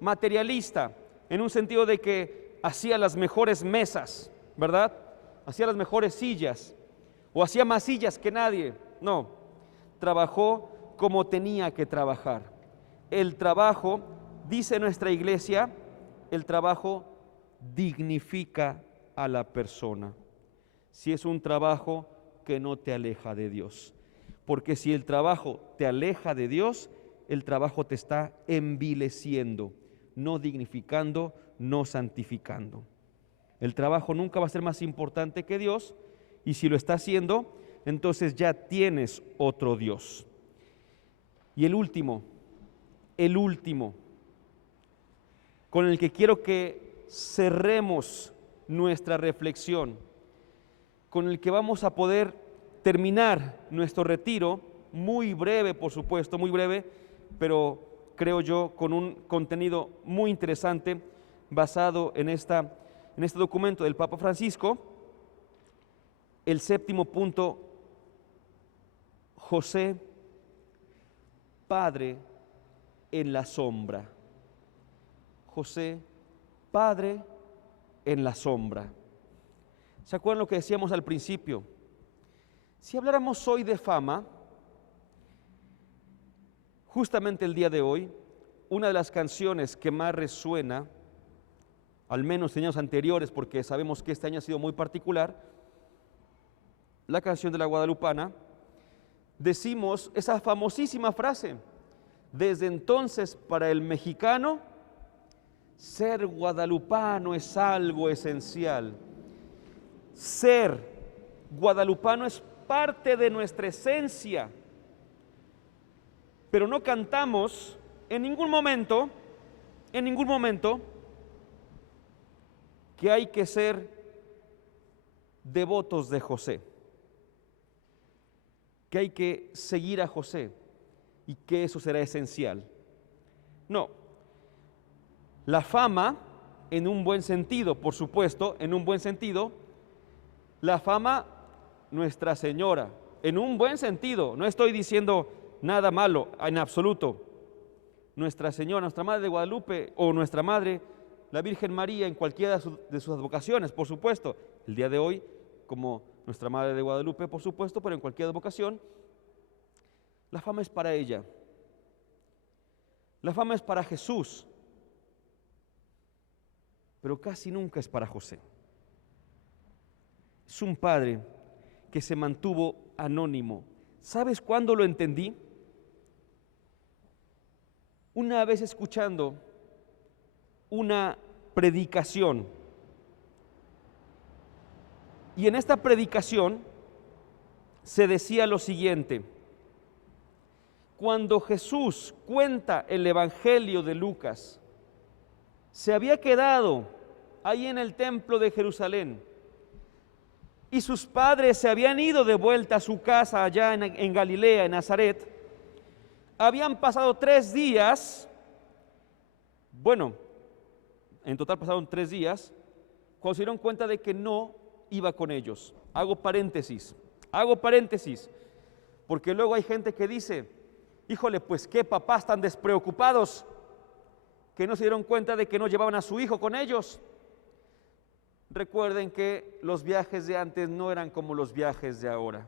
materialista, en un sentido de que hacía las mejores mesas, ¿verdad? Hacía las mejores sillas, o hacía más sillas que nadie. No, trabajó como tenía que trabajar. El trabajo, dice nuestra iglesia, el trabajo dignifica a la persona. Si es un trabajo que no te aleja de Dios. Porque si el trabajo te aleja de Dios, el trabajo te está envileciendo, no dignificando, no santificando. El trabajo nunca va a ser más importante que Dios, y si lo está haciendo, entonces ya tienes otro Dios. Y el último, con el que quiero que cerremos nuestra reflexión, con el que vamos a poder terminar nuestro retiro, muy breve, por supuesto, muy breve, pero creo yo con un contenido muy interesante basado en este documento del Papa Francisco. El séptimo punto, José, padre en la sombra. José, padre en la sombra. ¿Se acuerdan lo que decíamos al principio? Si habláramos hoy de fama, justamente el día de hoy, una de las canciones que más resuena, al menos en años anteriores, porque sabemos que este año ha sido muy particular, la canción de la Guadalupana, decimos esa famosísima frase: desde entonces para el mexicano, ser guadalupano es algo esencial. Ser guadalupano es parte de nuestra esencia, pero no cantamos en ningún momento, que hay que ser devotos de José, que hay que seguir a José y que eso será esencial. No, la fama, en un buen sentido, por supuesto, en un buen sentido, la fama, Nuestra Señora, en un buen sentido, no estoy diciendo nada malo en absoluto, Nuestra Señora, nuestra Madre de Guadalupe o nuestra Madre, la Virgen María, en cualquiera de sus advocaciones, por supuesto. El día de hoy, como nuestra Madre de Guadalupe, por supuesto, pero en cualquier advocación, la fama es para ella. La fama es para Jesús, pero casi nunca es para José. Es un padre que se mantuvo anónimo. ¿Sabes cuándo lo entendí? Una vez escuchando una predicación, y en esta predicación se decía lo siguiente: cuando Jesús cuenta el Evangelio de Lucas, se había quedado ahí en el templo de Jerusalén y sus padres se habían ido de vuelta a su casa allá en Galilea, en Nazaret. Habían pasado 3 días, bueno, en total pasaron 3 días, cuando se dieron cuenta de que no iba con ellos. Hago paréntesis, porque luego hay gente que dice: híjole, pues qué papás tan despreocupados que no se dieron cuenta de que no llevaban a su hijo con ellos. Recuerden que los viajes de antes no eran como los viajes de ahora.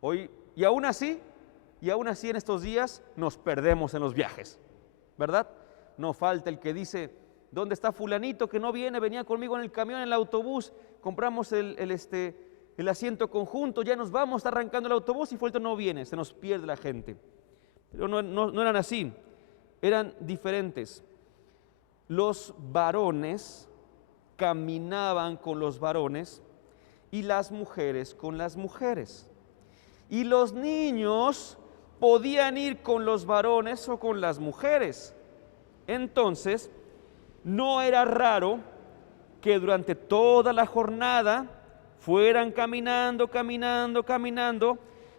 Hoy, y aún así en estos días nos perdemos en los viajes, ¿verdad? No falta el que dice: ¿dónde está fulanito que no viene? Venía conmigo en el camión, en el autobús, compramos el asiento conjunto, ya nos vamos, está arrancando el autobús y fulanito no viene, se nos pierde la gente. Pero no eran así, eran diferentes. Los varones caminaban con los varones y las mujeres con las mujeres. Y los niños podían ir con los varones o con las mujeres. Entonces, no era raro que durante toda la jornada fueran caminando,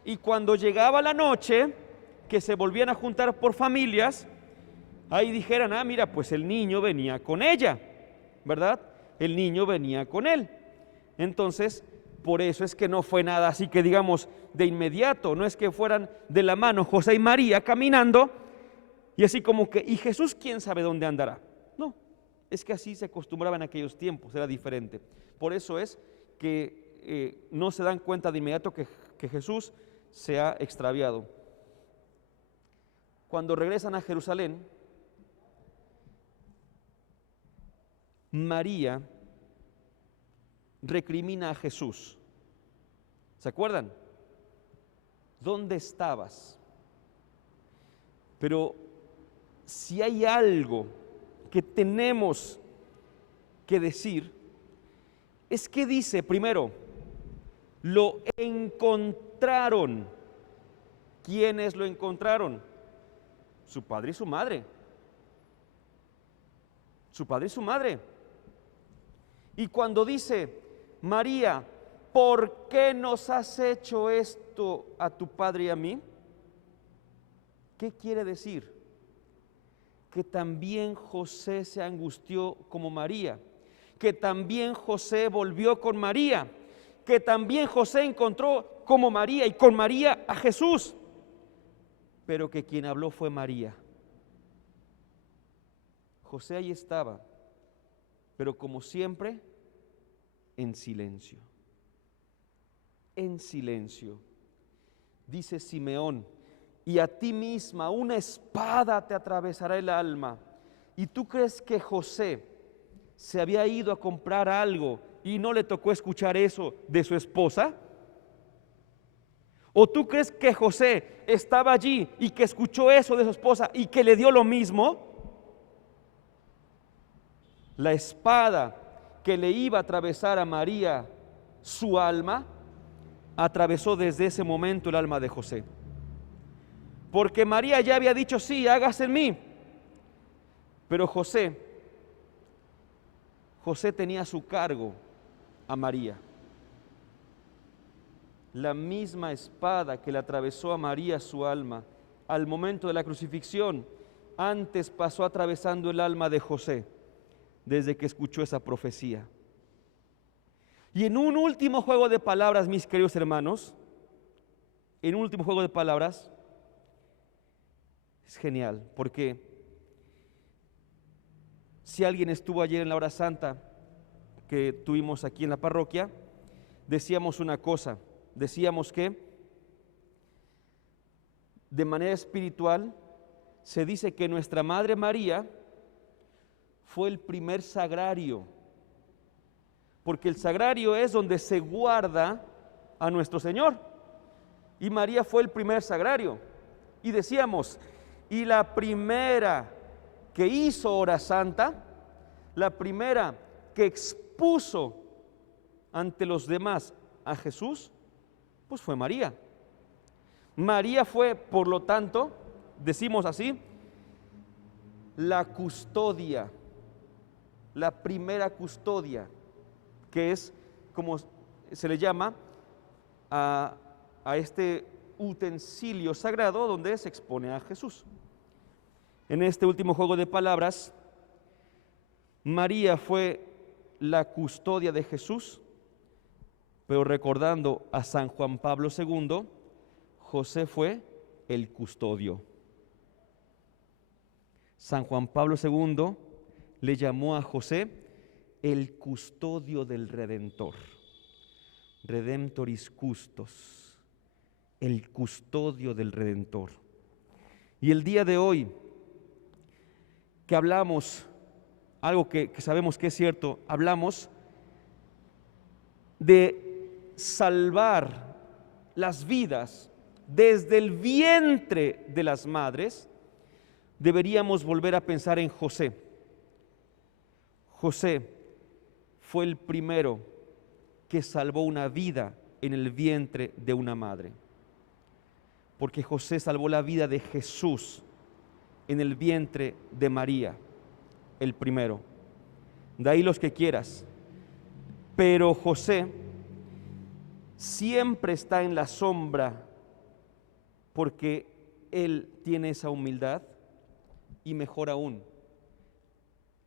y cuando llegaba la noche, que se volvían a juntar por familias, ahí dijeran: ah, mira, pues el niño venía con ella, ¿verdad? El niño venía con él. Entonces, por eso es que no fue nada así que digamos de inmediato, no es que fueran de la mano José y María caminando y así como que, ¿y Jesús quién sabe dónde andará? No, es que así se acostumbraba en aquellos tiempos, era diferente. Por eso es que no se dan cuenta de inmediato que Jesús se ha extraviado. Cuando regresan a Jerusalén, María recrimina a Jesús. ¿Se acuerdan? ¿Dónde estabas? Pero si hay algo que tenemos que decir, es que dice primero: lo encontraron. ¿Quiénes lo encontraron? Su padre y su madre. Su padre y su madre. Y cuando dice: María, ¿por qué nos has hecho esto a tu padre y a mí? ¿Qué quiere decir? Que también José se angustió como María, que también José volvió con María, que también José encontró como María y con María a Jesús, pero que quien habló fue María. José ahí estaba, pero como siempre, en silencio. En silencio. Dice Simeón: y a ti misma una espada te atravesará el alma. ¿Y tú crees que José se había ido a comprar algo y no le tocó escuchar eso de su esposa? ¿O tú crees que José estaba allí y que escuchó eso de su esposa y que le dio lo mismo? La espada que le iba a atravesar a María su alma, atravesó desde ese momento el alma de José. Porque María ya había dicho: sí, hágase en mí. Pero José tenía a su cargo a María. La misma espada que le atravesó a María su alma al momento de la crucifixión, antes pasó atravesando el alma de José desde que escuchó esa profecía. Y en un último juego de palabras, mis queridos hermanos, en un último juego de palabras, Es genial, porque si alguien estuvo ayer en la hora santa que tuvimos aquí en la parroquia, decíamos una cosa, decíamos que de manera espiritual se dice que nuestra Madre María fue el primer sagrario, porque el sagrario es donde se guarda a nuestro Señor, y María fue el primer sagrario. Y decíamos, y la primera que hizo hora santa, la primera que expuso ante los demás a Jesús, pues fue María. María fue, por lo tanto, decimos así, la custodia, la primera custodia, que es como se le llama a este utensilio sagrado donde se expone a Jesús. En este último juego de palabras, María fue la custodia de Jesús, pero recordando a San Juan Pablo II, José fue el custodio. San Juan Pablo II le llamó a José el custodio del Redentor, Redemptoris Custos, el custodio del Redentor. Y el día de hoy, que hablamos, algo que sabemos que es cierto, hablamos de salvar las vidas desde el vientre de las madres, deberíamos volver a pensar en José. José fue el primero que salvó una vida en el vientre de una madre, porque José salvó la vida de Jesús en el vientre de María, el primero. De ahí los que quieras. Pero José siempre está en la sombra porque él tiene esa humildad, y mejor aún,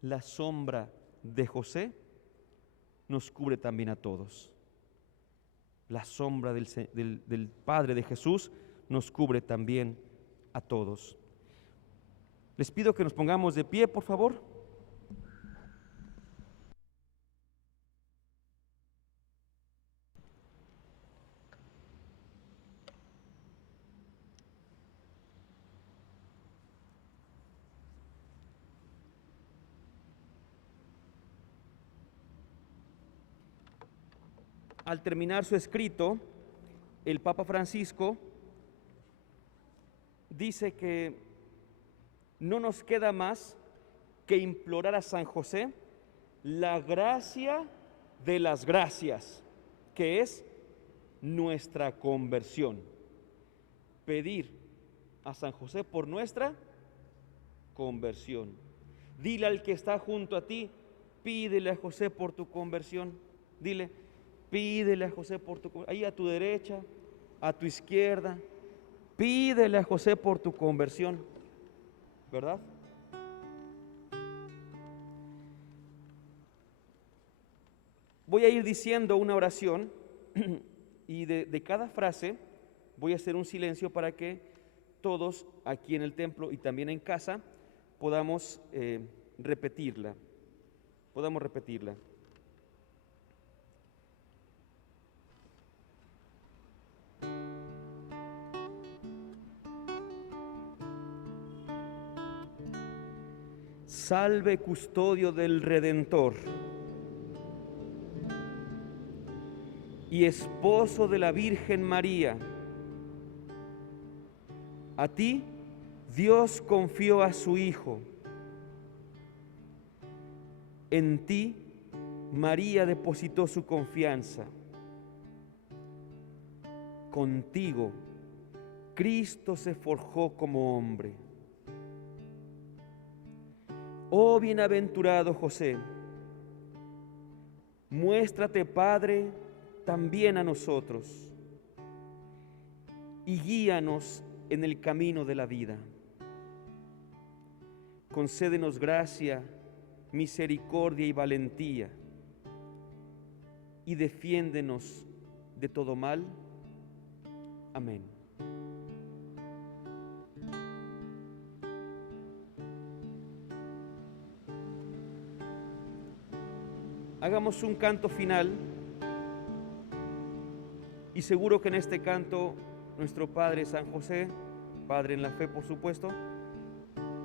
la sombra de José nos cubre también a todos. La sombra del Padre de Jesús nos cubre también a todos. Les pido que nos pongamos de pie, por favor. Al terminar su escrito, el Papa Francisco dice que no nos queda más que implorar a San José la gracia de las gracias, que es nuestra conversión. Pedir a San José por nuestra conversión. Dile al que está junto a ti, pídele a José por tu conversión. Dile, pídele a José por tu conversión. Ahí a tu derecha, a tu izquierda, pídele a José por tu conversión, ¿verdad? Voy a ir diciendo una oración y de cada frase voy a hacer un silencio para que todos aquí en el templo y también en casa podamos repetirla. Salve, custodio del Redentor y esposo de la Virgen María. A ti Dios confió a su Hijo. En ti María depositó su confianza. Contigo Cristo se forjó como hombre. Oh bienaventurado José, muéstrate Padre también a nosotros y guíanos en el camino de la vida. Concédenos gracia, misericordia y valentía, y defiéndenos de todo mal. Amén. hagamos un canto final y seguro que en este canto nuestro Padre San José, Padre en la fe por supuesto,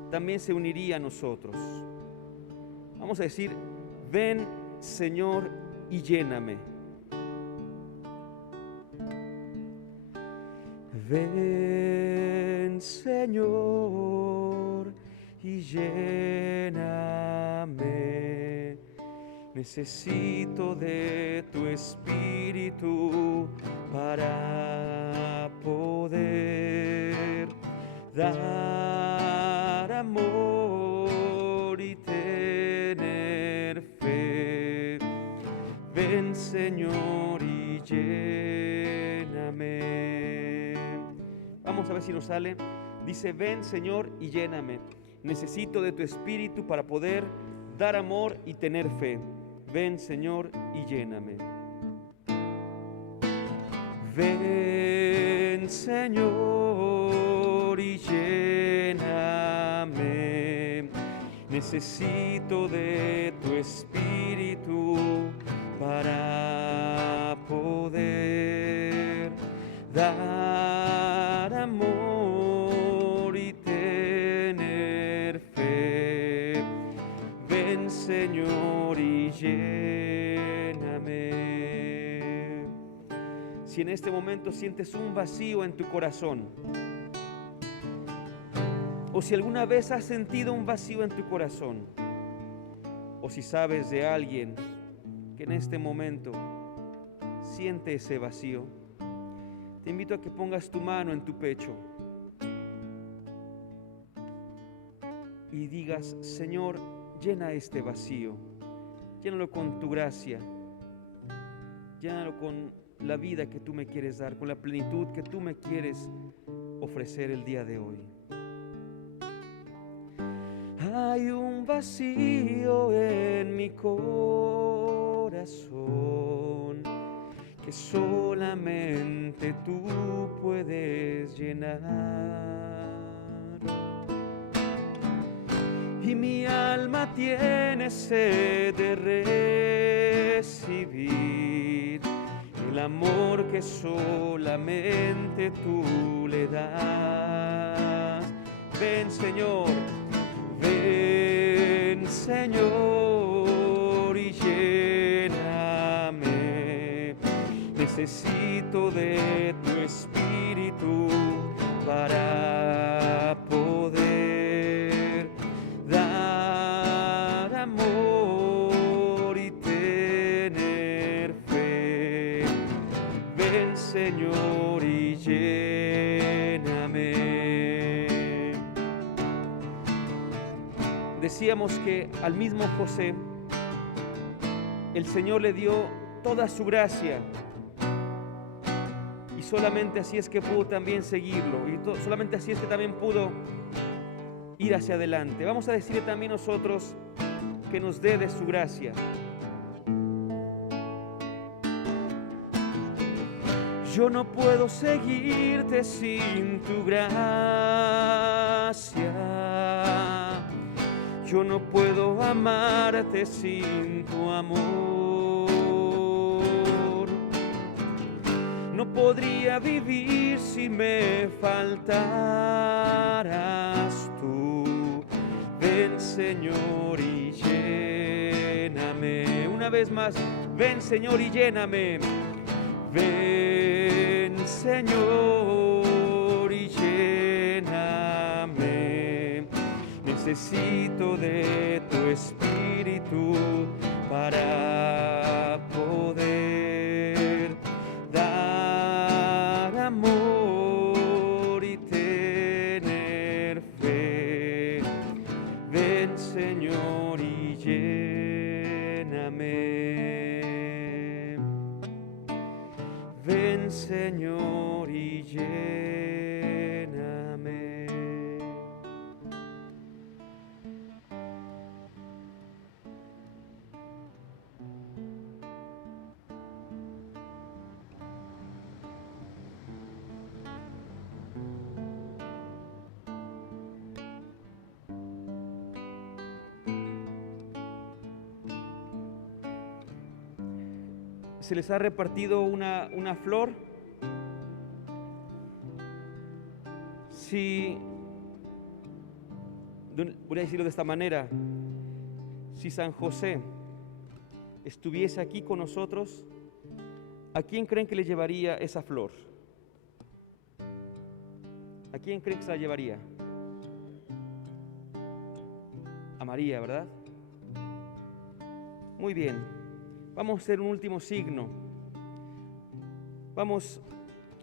también se uniría a nosotros. Vamos a decir: ven Señor y lléname. Ven Señor y lléname. Necesito de tu Espíritu para poder dar amor y tener fe. Ven Señor y lléname. Vamos a ver si nos sale. Dice: ven Señor y lléname. Necesito de tu Espíritu para poder dar amor y tener fe. Ven Señor y lléname. Ven Señor y lléname. Necesito de tu Espíritu para poder dar amor y tener fe. Ven Señor y lléname. Si en este momento sientes un vacío en tu corazón, o si alguna vez has sentido un vacío en tu corazón, o si sabes de alguien que en este momento siente ese vacío, te invito a que pongas tu mano en tu pecho y digas: Señor, llena este vacío, llénalo con tu gracia, llénalo con la vida que tú me quieres dar, con la plenitud que tú me quieres ofrecer el día de hoy. Hay un vacío en mi corazón que solamente tú puedes llenar. Y mi alma tiene sed de recibir el amor que solamente tú le das. Ven Señor, ven Señor y lléname. Necesito de tu Espíritu para poder dar amor y tener fe. Ven Señor y lléname. Decíamos que al mismo José el Señor le dio toda su gracia, y solamente así es que pudo también seguirlo, y solamente así es que también pudo ir hacia adelante. Vamos a decirle también nosotros que nos dé de su gracia. Yo no puedo seguirte sin tu gracia. Yo no puedo amarte sin tu amor. No podría vivir si me faltaras tú. Ven Señor y lléname. Una vez más, ven Señor y lléname. Ven Señor y lléname. Necesito de tu Espíritu para poder dar amor y tener fe. Ven Señor y lléname. Ven Señor y lléname. se les ha repartido una flor. Si, voy a decirlo de esta manera, si San José estuviese aquí con nosotros, ¿a quién creen que le llevaría esa flor? ¿A quién creen que se la llevaría? A María, ¿verdad? Muy bien, vamos a hacer un último signo. Vamos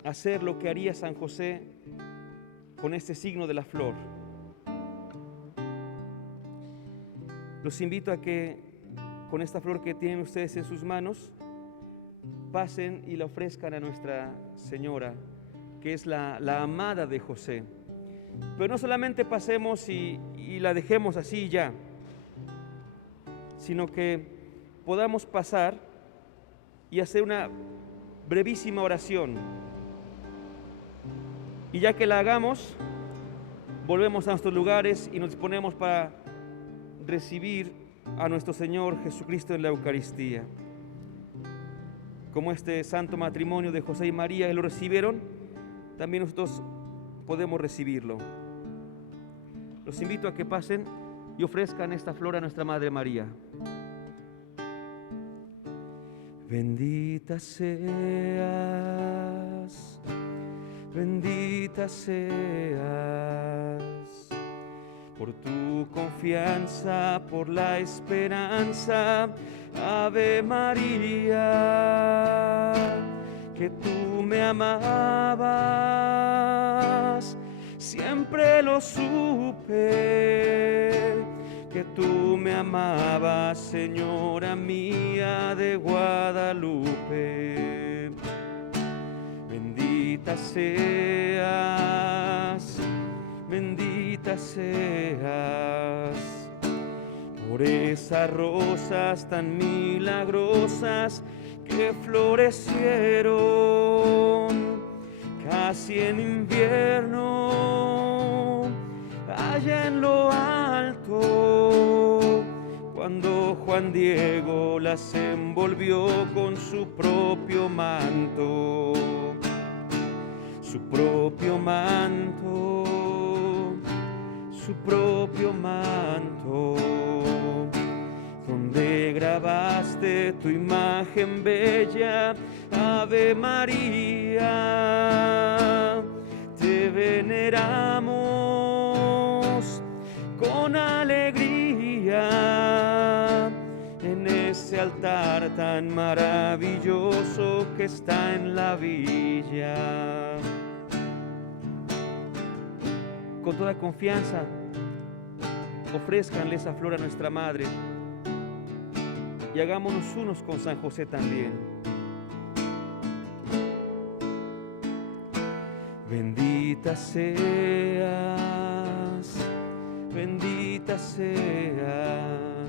a hacer lo que haría San José con este signo de la flor. Los invito a que con esta flor que tienen ustedes en sus manos, pasen y la ofrezcan a Nuestra Señora, que es la amada de José. Pero no solamente pasemos y la dejemos así ya, sino que podamos pasar y hacer una brevísima oración. Y ya que la hagamos, volvemos a nuestros lugares y nos disponemos para recibir a nuestro Señor Jesucristo en la Eucaristía. Como este santo matrimonio de José y María lo recibieron, también nosotros podemos recibirlo. Los invito a que pasen y ofrezcan esta flor a nuestra Madre María. Bendita seas, bendita seas, por tu confianza, por la esperanza, Ave María, que tú me amabas, siempre lo supe, que tú me amabas, Señora mía de Guadalupe. Bendita seas, bendita seas, por esas rosas tan milagrosas que florecieron casi en invierno, allá en lo alto, cuando Juan Diego las envolvió con su propio manto. Su propio manto, su propio manto, donde grabaste tu imagen bella, Ave María, te veneramos con alegría en ese altar tan maravilloso que está en la villa. Con toda confianza, ofrézcanle esa flor a nuestra Madre y hagámonos unos con San José también. Bendita seas, bendita seas,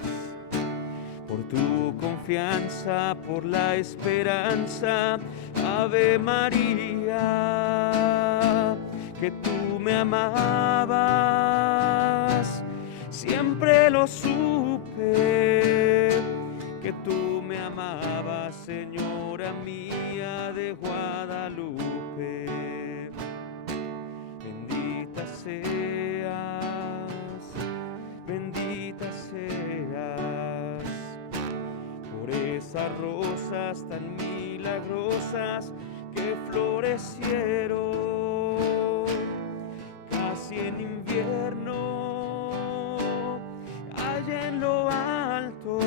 por tu confianza, por la esperanza, Ave María, que tú me amabas, siempre lo supe, que tú me amabas, Señora mía de Guadalupe. Bendita seas, bendita seas, por esas rosas tan milagrosas que florecieron casi en invierno, allá en lo alto,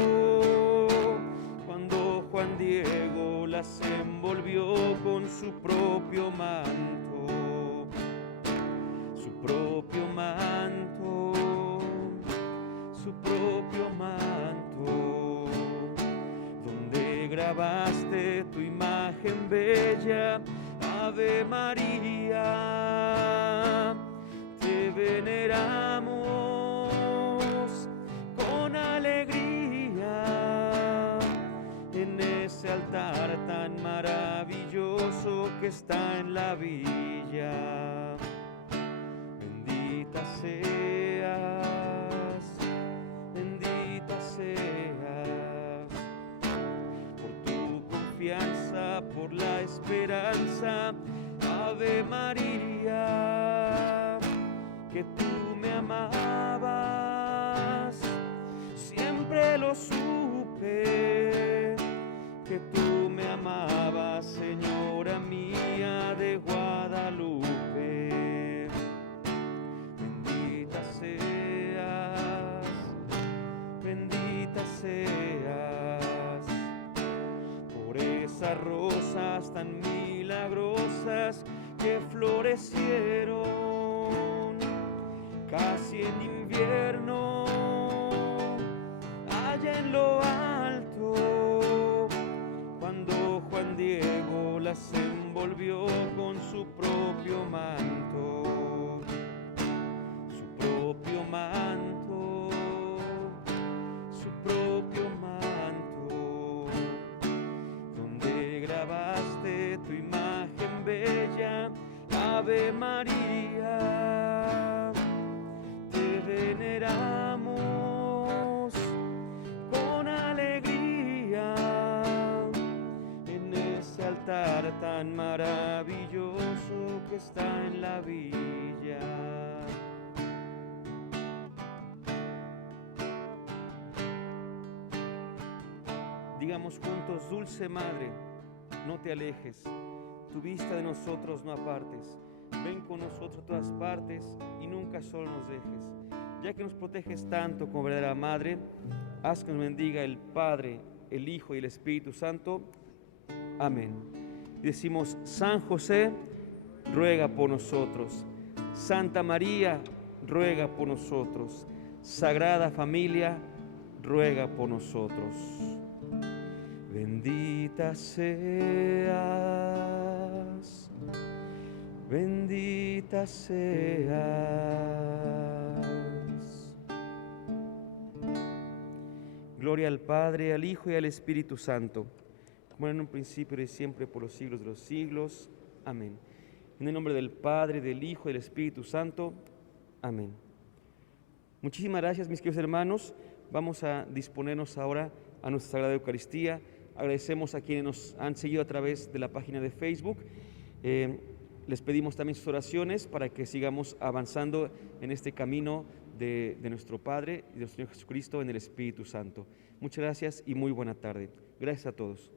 cuando Juan Diego las envolvió con su propio manto. Su propio manto, su propio manto, donde grabaste tu imagen bella, Ave María, te veneramos con alegría en ese altar tan maravilloso que está en la villa. Bendita seas, bendita seas, por tu confianza, alaba por la esperanza. Ave María, que tú me amabas, siempre lo supe, que tú me amabas, Señora mía de Guadalupe. Bendita seas por esas rosas tan milagrosas que florecieron casi en invierno, allá en lo alto, cuando Juan Diego las envolvió con su propio manto, su propio manto, su propio manto, donde grabaste tu imagen bella. Ave María, te veneramos con alegría en ese altar tan maravilloso que está en la villa. Digamos juntos: dulce Madre, no te alejes, tu vista de nosotros no apartes. Ven con nosotros a todas partes y nunca solo nos dejes. Ya que nos proteges tanto como verdadera Madre, haz que nos bendiga el Padre, el Hijo y el Espíritu Santo. Amén. Y decimos: San José, ruega por nosotros. Santa María, ruega por nosotros. Sagrada Familia, ruega por nosotros. Bendita seas, bendita seas. Gloria al Padre, al Hijo y al Espíritu Santo, como era en un principio y siempre, por los siglos de los siglos. Amén. En el nombre del Padre, del Hijo y del Espíritu Santo. Amén. Muchísimas gracias, mis queridos hermanos. Vamos a disponernos ahora a nuestra Sagrada Eucaristía. Agradecemos a quienes nos han seguido a través de la página de Facebook. Les pedimos también sus oraciones para que sigamos avanzando en este camino de nuestro Padre y de nuestro Señor Jesucristo en el Espíritu Santo. Muchas gracias y muy buena tarde. Gracias a todos.